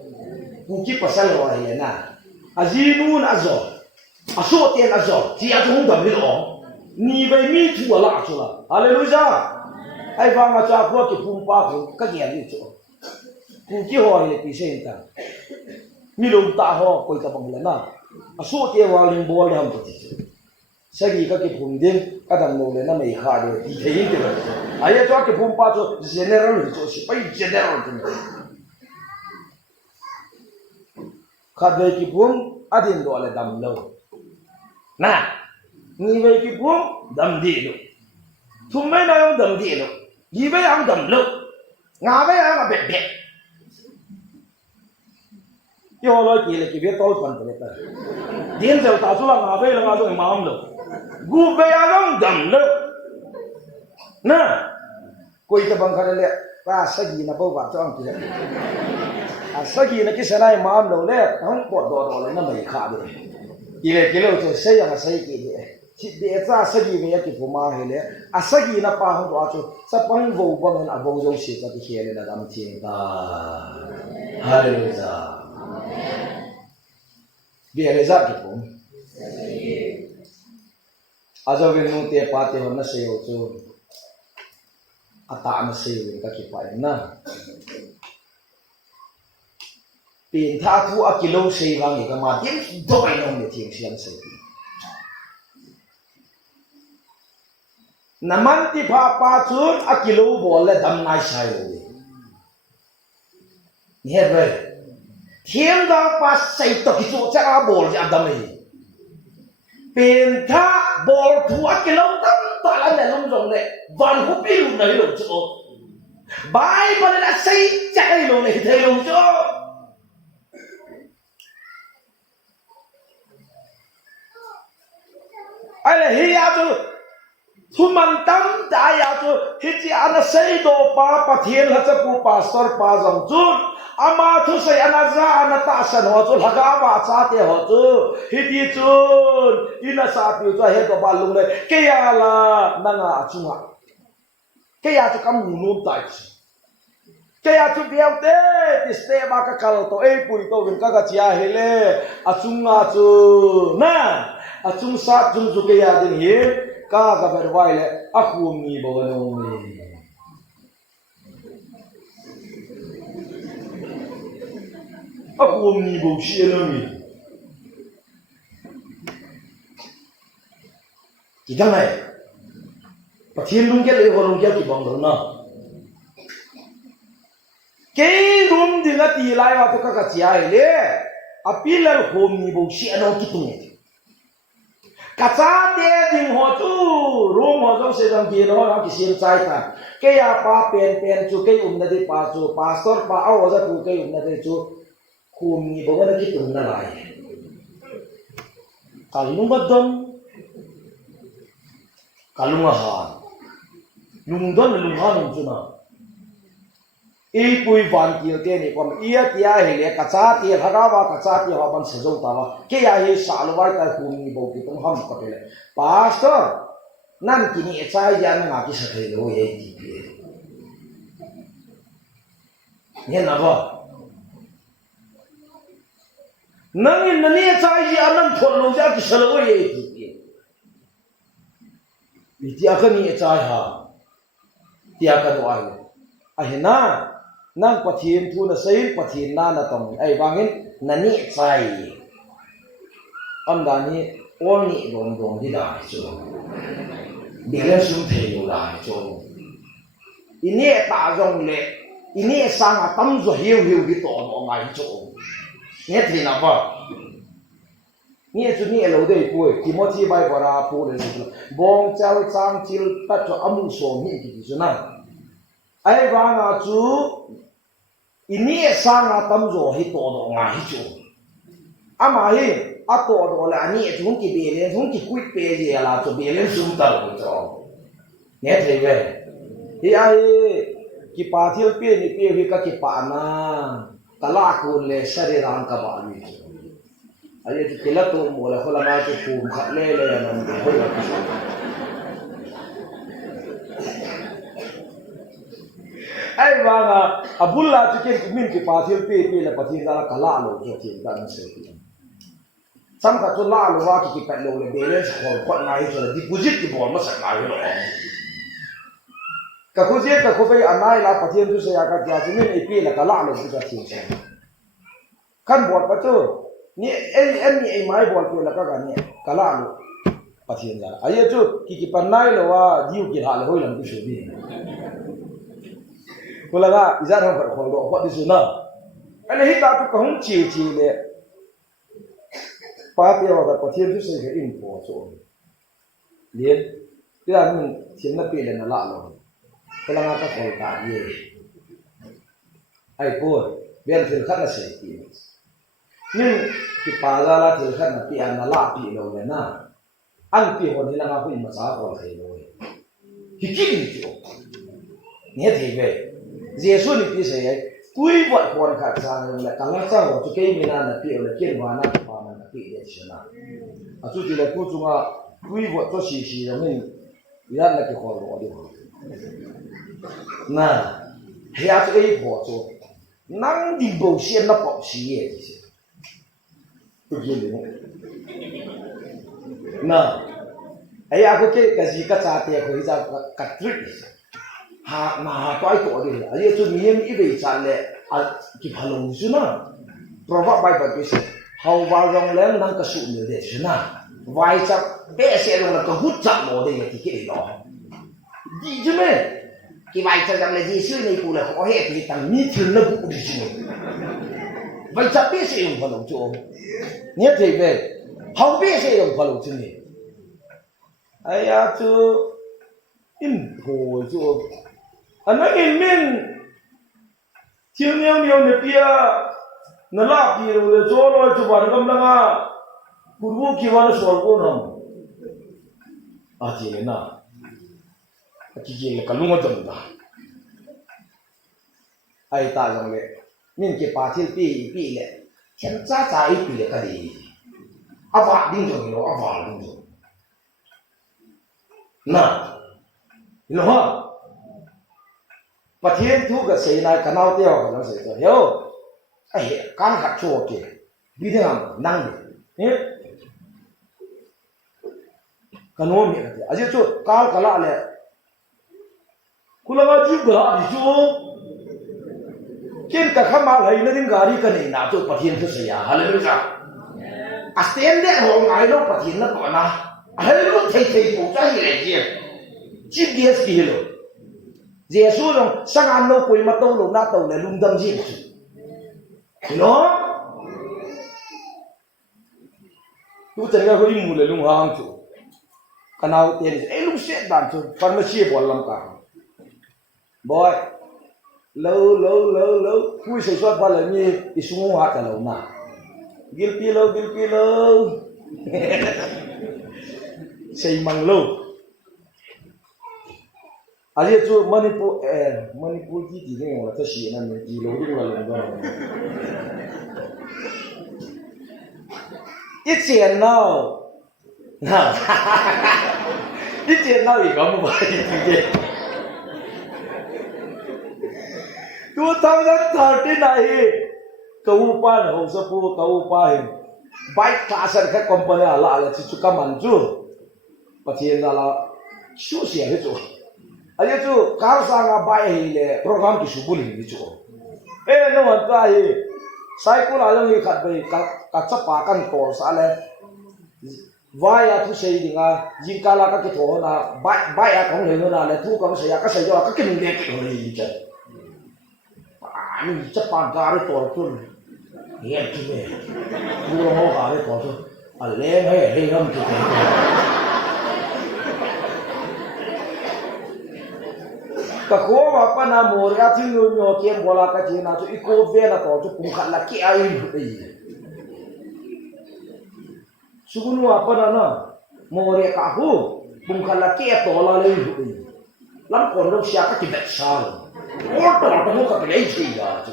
cú kí pa sát rồi vậy nè à gì luôn à rồi à số tiền à rồi chỉ à chú không đầm đi rồi ni về mi thu Allah chú là hallelujah ai vang à cha qua cái phum pa phụ cái gì đi chỗ cú kí hỏi thì bị xem ta mi lùm ta ho coi ta bằng lên nè à số tiền vào liền bồi làm cái gì sagi ka ki phum din ka dam no le na mai kha de ti thei de aya to ki phum pa cho general cho si pai general tin kha de ki phum adin do le dam lo na ni ve ki phum dam di lo thum mai na yong dam di lo ni ve ang dam lo nga ve ang be be yo lo ki le ki ve tol pan de ta din giờ ta số là ngà về là ngà rồi mà ông được gu về ăn đầm nữa nè coi cho bằng cái này ta sẽ gì là bao vặt cho ông kia à sẽ gì là cái xe này mà ông đâu nè không bỏ đồ lên nó mày khá được cái này rồi sẽ yang sẽ cái gì chỉ để ra sẽ gì về cái phô mai này à sẽ gì là pa không có cho sẽ bằng vô bằng là vô dấu xịt cái kia này là làm chuyện ta hallelujah vì là rất là cũng à cho viên nông tiệp pa tiệp nó sêu chú à ta nó sêu cái kiểu vậy na tiền tha thu à kilo sêu vàng cái mà tiếng đôi nông để thiền siêng sêu naman ti pa chun à kilo bol là đâm nai sai rồi nghe rồi thiên đạo pa say to ki so cha bol ja dam ni pen tha bol thu a ki long tam ta la ne long jong le van hu pi lu nei lo cho bai pa la say cha ai lo ne thei lo cho ai le hi ya chu thu man tam ta ya chu hi chi an say do pa thiên la cha pu pastor pa jong chu ama thu sai anaza anata san ho chu laga ba cha te ho chu hiti chun ina sa pi chu he to balung le ke ya la nanga chunga ke ya chu kam nu tai ke ya chu biau te ti ste ba ka kal to e pui to vin ka ka chia hele achunga chu na achung sa chung chu ke ya din hi ka ka ver vai le akhum ni bo no ni akhum ni bo shi no ni ki dang ai pa thiên lung ke le ho lung ke ki bang do na ke rum dinga ti lai wa to ka chia hele apilal khom ni bo shi ano ki tu kaca te ding ho chu rum ho jong se jong ki no na ki sim chai ta ke ya pa pen chu ke na de pa chu pastor pa aw za tu ke na de chu khom ni bo na ki tu na lai kalung badon kalung ha lung don lung ha lung chu na e pui van ki te ni kom ia tia hele kacha ti harawa kacha ti ha ban sejong ta wa ke ya he sa lo wai ta hu ni bo ki tum ham ko te pastor nan ki ni chai ya nga ki sa thei lo ye ti pi ne na ba nang in ni chai ji anan thon lo ja ki sa lo ye ti pi ni tia ka ni chai ha tia ka do ai a he na nang pathin thu na sei pathin na na tong ai bangin nani chai am da ni ol ni dong dong di da chu bilen sum thei lo la chu ini ta jong le ini sang a tam zo hiu hiu di to no ngai chu ne thi na ba ni chu ni lo dei pui timothy bai bara pu le chu bong chao chang chil ta chu amu so ni ki chu na ai wanga chu ini sanga tamzo hi to do nga hi chu ama hi a to do la ni chung ki be le chung ki kwit pe je la chu be le sum ta lo cho ne thei ve hi ai ki pa thil pe ni pe hi ka ki pa na kala ko le sari ran ka ba ni ai chu kila to mo la khola ma chu kum khat le le nan de ho la chu ai wanga abulla chicken min ki pathil pe la pathin da kala lo je tin da se ti sam ka to la lo wa ki pet lo le balance ko ko nai so deposit ki bor ma sa nai lo ka ko je ka ko pe anai la pathin tu se ya ka ja chi min e pe la kala lo ja tin se kan bor pa to ni ni ai mai bor pe la ka ga ni kala lo pathin da ai chu ki pan nai lo wa diu ki ha le hoi lam ki su bi kula ga izar hong khol do ho di suna ane hi ta tu ka hong chi chi le pa pe wa ka pathin tu se ke in po so lien ti da min chin na pe le na la lo kula ga ka khol ta ye ai po ben thil khat na se ti nin ki pa ga la thil khat na pi an na la pi lo le na an pi ho ni la ga hu ma sa ko thei lo hi ki ni ti o ne thei ve Yesu ni pi sei kui bot pon kha sang la kang sa ho chu ke mi na na pi le ken wa na pa na pi de chana a chu ti le pu chu nga kui bot to si si lo min ya la ke ho ro di na ya chu ei bo chu nang di bo xian na po si ye ji pu ji le na ai a ko ke ka ji ka cha te ko ja ka trick ha na to ai to de ai chu mi mi i be cha le a ki phalong su na prova bai ba ke se how wa rong leng nang ka su ni de su na vai cha be se lo na ka hut cha lo de ki ke lo di ju me ki vai cha jang le ji su nei ku le ko he ti tang mi thil na bu di su vai cha be se lo phalong chu ne te be how be se lo phalong chu ni ai ya chu in ho chu anh in min chiều nhiều nhiều này kia nó lạ gì rồi cho nó chụp ảnh cầm lăng à cụt vô kia vào nó soi vô nằm à chị này na chị là cái lung ở trong đó ai ta rằng lệ nên cái bà thiên pi lệ khen cha pi lệ cái gì ava đinh rồi nó ava đinh rồi na hiểu không bà thiên thu cái xây này cái nào tiêu nó sẽ rồi hiểu ai can khát chua kì vì thế nào năng nhé cái nôm miệng cái à chứ chú can cái lạ lệ kulama ji gala di chu ken ka khama lai na ding gari ka nei na to pathian thu se ya hallelujah a stand de ho ngai lo pathian na to na hai lo thei pu cha hi le ji gps ki lo jesu long sang an lo koi ma to lo na to le lung dam ji no tu chen ga ko i mu le lung hang chu kanao ten e lung se dan chu pharmacy bol lam ka boy lâu vui sôi suốt bao lần như đi xuống hoa cả lâu mà gil lâu xây măng lâu à đây chú Manipur gì thế này là cái gì này gì lâu đi vào lần đó ít tiền nào ít tiền nào thì có một vài gì 2039 kaupan ho sa pu kaupahin bike classer kha company ala chu kamanju pathian ala shu sia he chu ali chu kar sanga bai le program ki subuli ni chu e no an ta hi cycle ala ni khat bai ka chapa kan ko sa le vaya thu sei dinga jingkala ka ki tho na bai a kong le no na le thu ka se ya ka se jo ka kin de ki ho ni cha anh chấp bàn gà đấy tổ tuần nghe chứ mẹ mua hoa gà đấy tổ tuần à lên hay hâm chứ cái khó mà pan à mua ra thì nhiều nhiều tiền bỏ ra cái tiền nào cho ít cố về là tổ cho cùng khát là cái ai vậy sugun wa pan à nó mua ra cả khu cùng khát là cái tổ là lấy vậy lắm còn đâu xa cái chuyện đẹp sao ôi trời ơi, tôi có cái gì à chứ?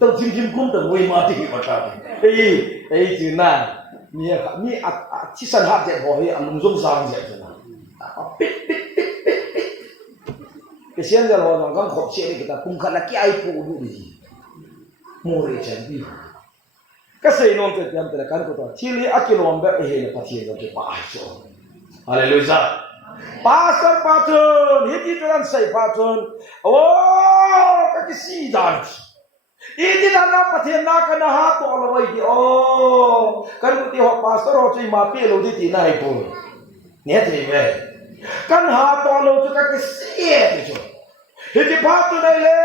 Tôi chim cũng từng quay mà thì mà sao? Ê chứ na, mi chỉ sản hạt dệt hỏi anh lùng dung sang dệt chứ na. Cái xem ra rồi nó khóc xe đi kita cùng khát là cái ai phụ được gì? Mua để chân đi. Cái gì nó phải làm thế kan ko to. Chỉ li akilom be he là phát hiện cái ba cho. Hallelujah. Pastor patron, hindi ko lang say patron. Oh, kasi dan. Hindi na pathian na ka na hato alaway di. Oh, kan ti ho pastor ho chui mapilo di tinay po. Niya tribe. Kan hato alo to kasi ti. Hindi patron na le.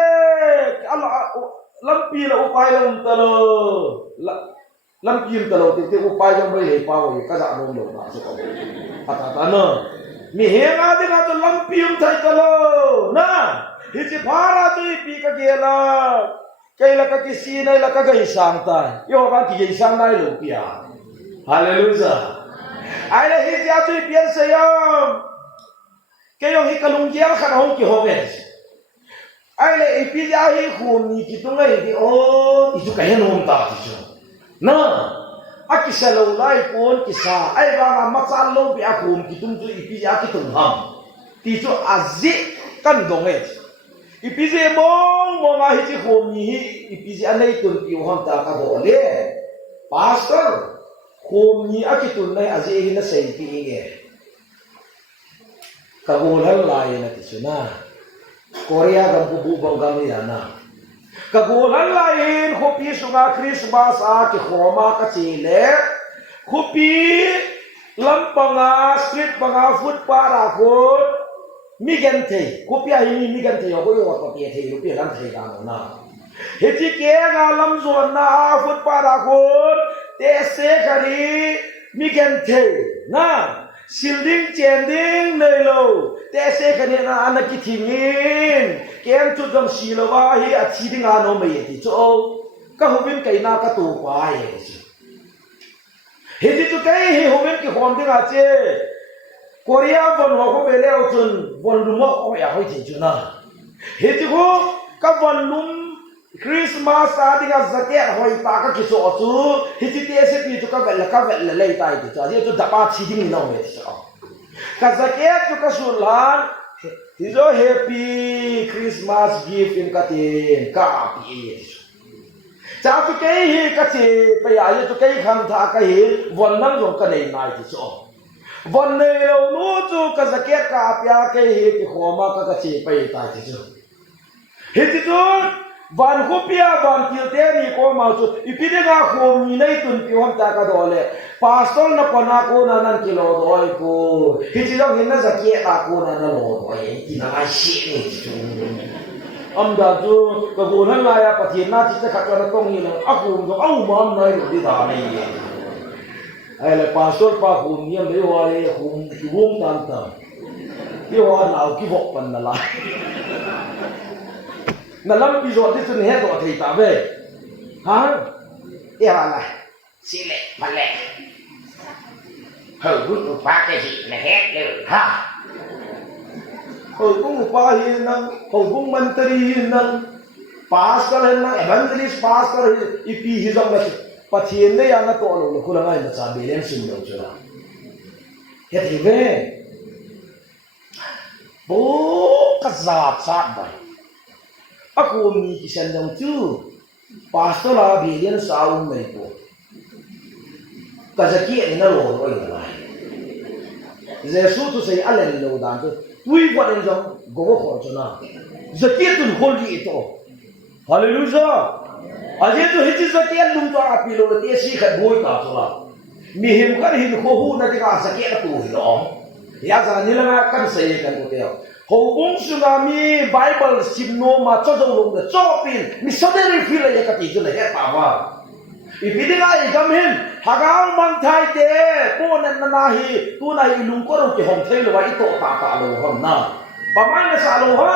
Lampi la upay lang talo. Lampi talo ti upay lang may pawo ka sa anong lo na so. Atano. Mi henga de ga to lampium thai talo na hichi phara tu pi ka gela kaila ka kisi nai la ka gai sang tai yo ka ki gai sang nai lo pia hallelujah ai la hichi a tu pian se yom ke yo hi kalung gel khan hong ki ho ge ai la e pi ja hi khum ni ki tu ngai di o i tu ka hen hom ta ti na akisalo lai pon kisa ai ba ma chal lo bi akum ki tum tu ipi ya ki tum ham ti chu azi kan dong e ipi je mong ma hi chi khom ni hi ipi je anei tum pi ham ta ka bo le pastor khom ni akitun nai azi hi na sei pi nge ka bo hal lai na ti chu na korea ga bu bangam ya na kagulan lain kopi sunga Christmas a ki khoma ka chile kopi lampanga street panga food para ko migan the kopi a hi migan the ko yo ko pe the kopi lam the ga na heti ke ga lam zon na food para ko te se khari migan the na silding chending nei lo te se khani na ana ki thingin kem tu dam silawa hi a chi ding ano mai ti cho ka hobin kai na ka tu pa ye he ti tu kai he hobin ki hom ding a che korea bon ho ko bele o chun bon lu mo o ya hoi ti chu na he ti ko ka bon lum Christmas ta dinga zaket hoi ta ka ki so chu hiti te se pi chu ka vel lei tai ti cha je chu dapa chi ding no me cha ka zaket chu ka sur lan hi zo happy Christmas gift in ka tin ka pi cha chu ke hi ka che pe ya ye chu ke kham tha ka hi von nang jong ka nei nai ti so von nei lo nu chu ka zaket ka pya ke hi ki khoma ka che pe tai ti chu hiti chu van hopia van kilteri ko ma chu ipidega khom ni nei tun pi hom ta ka dole pastor na kona ko na nan kilo doi ko hiti dong hin na zakie ta ko na na lo doi ti na ma shi ni chu am da chu ka go na la ya pathin na ti ta kha na tong ni na a khum do au mam nai di da nei ai le pastor pa khum ni me wa le khum khum tan ta ti wa na ki bok pan na la na lam pi zo ti sun he do thei ta ve ha e ba la si le ma le hầu bút pa cái gì là hết rồi ha hầu bút pa hi na hầu bút mantri hi na pastor hi na evangelist pastor hi pi hi zo na pathian ne ya na to lo ko la ngai na cha be lem sim lo chula he thi ve bo ka za cha bai aku mi kisan dong tu pastor la bilian saun mai ko kazaki ni na lo oi la Jesus tu sai alen lo dan tu tui kwa den jong go go khol chona zakiat tu khol di to hallelujah aje tu hiji zakiat lum to api lo te si khat boi ta to la mi him kar hin kho hu na ti ka zakiat tu hi lo ya za ni la kan sai kan ko te hầu bung tsunami Bible sim no ma cho dong long de cho pin missionary feel le ka ti chu le he pa wa ipidinga I gam hin hagang man thai te po nan na hi tu na I lung ko ro ki hom thei lo wa I to ta lo hom na pa mai na sa lo ha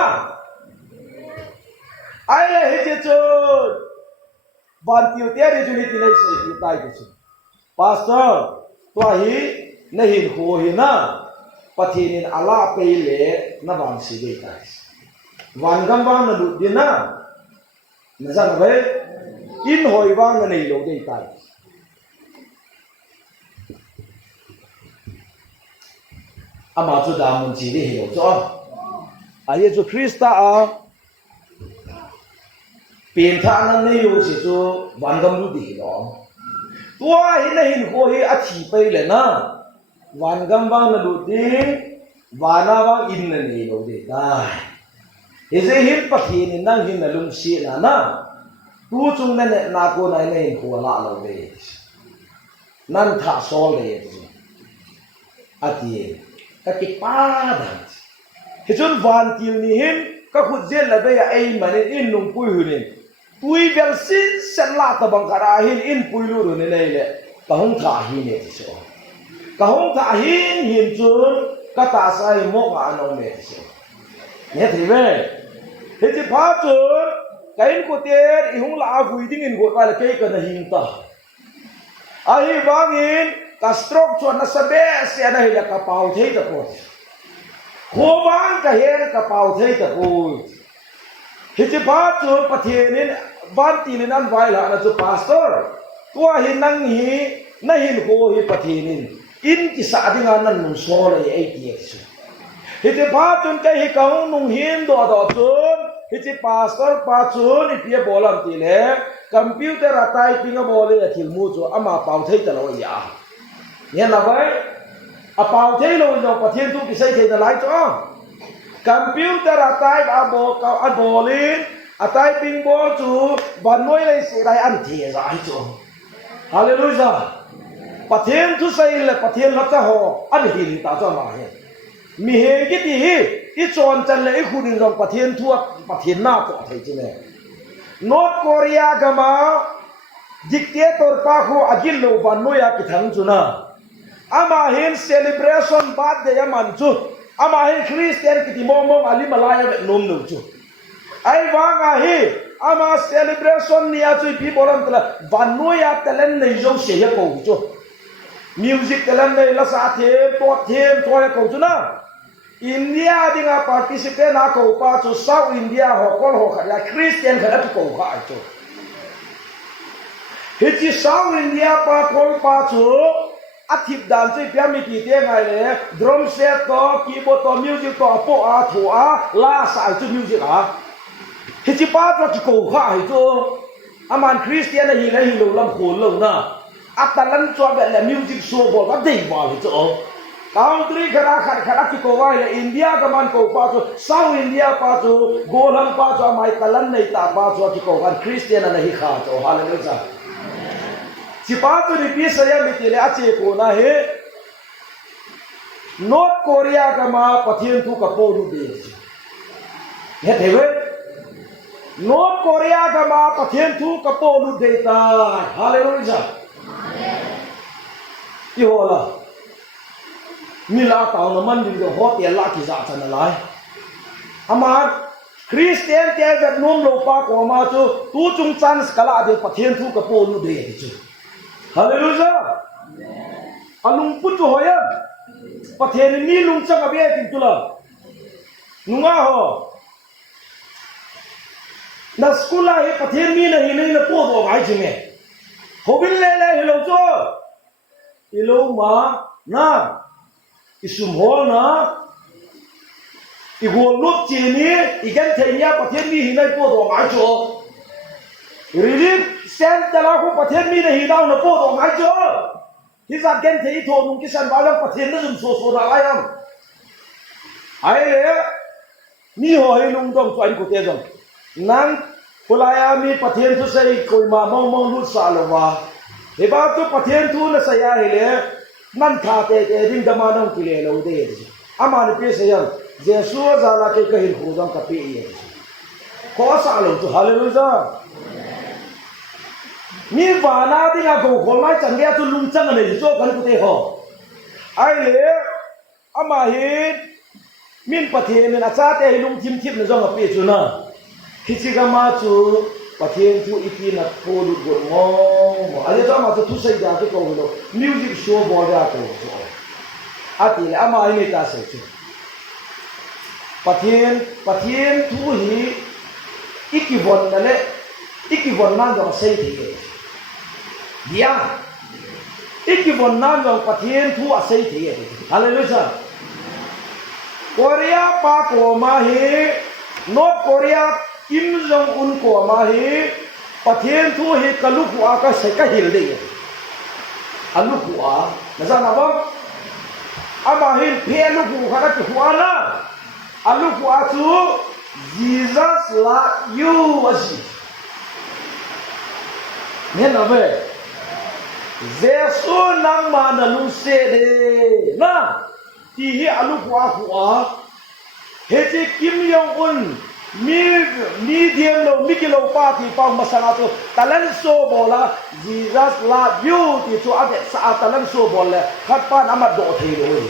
ai le he che chu ban tiu te ri chu ni ti nei se ti tai chu pastor to hi na hin ho hi na pathinin ala pe le na bang si de ta wan gam bang na lu din na zang ve in hoi bang na nei lo de ta ama chu da mun chi de hi lo cho a ye chu Krista a pin tha na nei lo si chu wan gam lu di lo tua hi na hin ho hi a thi pe le na wan gam bang na lu di wana bang in na nei lo de ta he je hin pathin nang hin na lung si na na tu chung na ne na ko nai nei ko la lo de nan tha so le ati ka ki pa da he chun van til ni hin ka khut zel la be ya ai mane in nung pui hu ni pui bel sin sen la ta bang kara hin in pui lu ru ne nei le ka hong tha hi ne so ka hong tha hin hin chun ka ta sai mo ga no me so ne thi ve he ti pha chun ka in ko te I hong la vui ding in go ka la ke ka na hin ta a hi wang in ka stroke chon na sabe se na hi la ka pau thei ta ko kho wang ka her ka pau thei ta ko hi ti pha chun pathian in ban ti lin an vai la na chu pastor tua hin nang hi na hin ho hi pathian in ki sa dinga nan nung so le ai ti su hi ti pha chun ka hi ka nung hin do chun hi ti pastor pa chun I pia bolam ti le computer a typing a bole a thil mu chu ama pau thei ta lo ya ne la vai a pau thei lo no pathian tu ki sai thei na lai cho computer a type a bo ka a bolin a typing bo chu ban noi le se rai an thi za ai chu hallelujah pathian tu sai le pathian la ta ho an hin ta cho ma he mi he ki ti hi I chon chan le I khunin rong pathian thuat pathian na to thei chi ne North Korea gama dictator pa khu agil lo ban noya ki thang chu na ama hin celebration birthday aman chu ama hin Christian ki ti mom ali malaya ve nom no chu ai wanga hi ama celebration nia chu pi bolam tla ban noya talen nei jo se ya ko chu music talen nei la sa the to them thoya ko chu na India dinga participate na ko pa chu South India ho kol ho kha Christian kha tu ko kha chu hi South India pa kol pa chu athip dan chui pya mi ti te ngai le drum set to keyboard to music to po a thu a la sa chu music a hi pa chu ko kha hi chu aman Christian hi la hi lo lam khol lo na atalan cho be le music show bol ba dei ba hi chu country khara khara ki ko wai le India ka man ko pa chu South India pa chu golam pa chu mai talan nei ta pa chu ki ko kan Christian na hi kha chu hallelujah si pa chu ni pi sa ya mi ti le a che ko na he North Korea ka ma pathian thu ka po du de he theve North Korea ka ma pathian thu ka po du de ta hallelujah ki hola Mila tao na man din ho te la ki za chan lai ama Christian te ga nom lo pa ko ma chu tu chung chan skala de pathian thu ka po lu de chu hallelujah alung pu chu hoya pathian ni lung cha ga be tin tu la nunga ho na skula he pathian mi na hi na po bo gai chi me ho bin le le hello chu ilo ma na isum hol na igol lut chi ni igen thenya pathian mi hinai po do ngai cho rilin sen tala ko pathian mi na hi dau na po do ngai cho hi za gen thei tho nung ki san ba lang pathian na zum so na lai am ai le ni ho hi lung dong chai ko te jong nang pulaya mi pathian thu sai koi ma mong mong lut sa lo wa he ba tu pathian thu na sa ya hi le nan tha te ding dama nong ki le lo de ama ni pe se yang jesu za la ke ka hin khu dong ka pe ye ko sa lo tu hallelujah mi va na ding a go khol mai chang ya tu lung chang ne so kan ku te ho ai le ama hi min pathian na cha te lung thim thim na jong a pe chu na hi chi ga ma chu pathian thu ipi na po lu go mo ale to ma thu sai da ke ko lo music show bo da ko so ati le ama ai ta se chu pathian thu hi ikivon na le ikivon nan do sai thi ke dia ikivon nan do pathian thu a sai thi ke hallelujah Korea pa ko ma hi North Korea Kim Jong Un ko ma hi pathian thu hi kalu ku a ka se ka hil de alu ku a na sa na ba ama hi phe alu ku kha ka ku na alu ku a chu Jesus love you asi ne na ve Jesu nang ma na lu se de na ti hi alu ku a he chi Kim Jong Un mi diam lo mi kilo pa ti pa masana to talan so bola Jesus love you ti chu ade sa talan so bola khat pa na ma do thei lo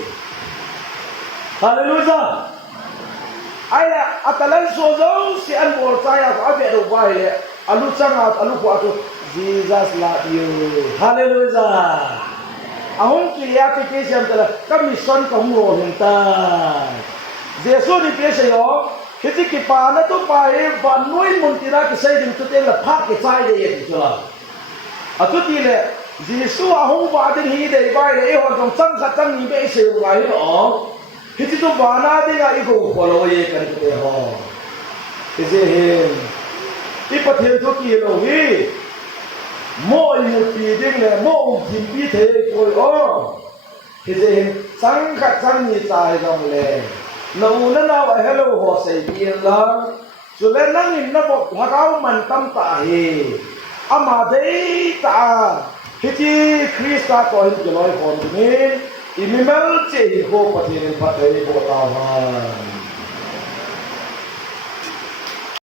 hallelujah ai atalan so zo si an bol sa ya ade do vai le alu changa alu ko to Jesus love you hallelujah ahong ki ya ke ke jam tala commission ka mu ro henta Jesus ni pe se yo Hiti ki pa na to pa e ba noi mun tira ki sai din tu te la pha ki sai de ye tu la atu ti le Jesu a hong ba din hi de ba le e ho jong chang sa chang ni be se wa hi no hiti to ba na de ga i go ko lo ye kan te ho ti se he ti pa the to ki lo hi mo i mu pi ding le mo tim pi the ko o ti se chang kha chang ni sai jong le nấu nó nào vậy hello họ sẽ yên lắm rồi lên nó nhìn nó bọc hoa cáo mình tâm tại ama đấy ta khi chi Christa có hình cái nói còn thì mình imel chỉ hồ bát thiên bát thế bộ tao ha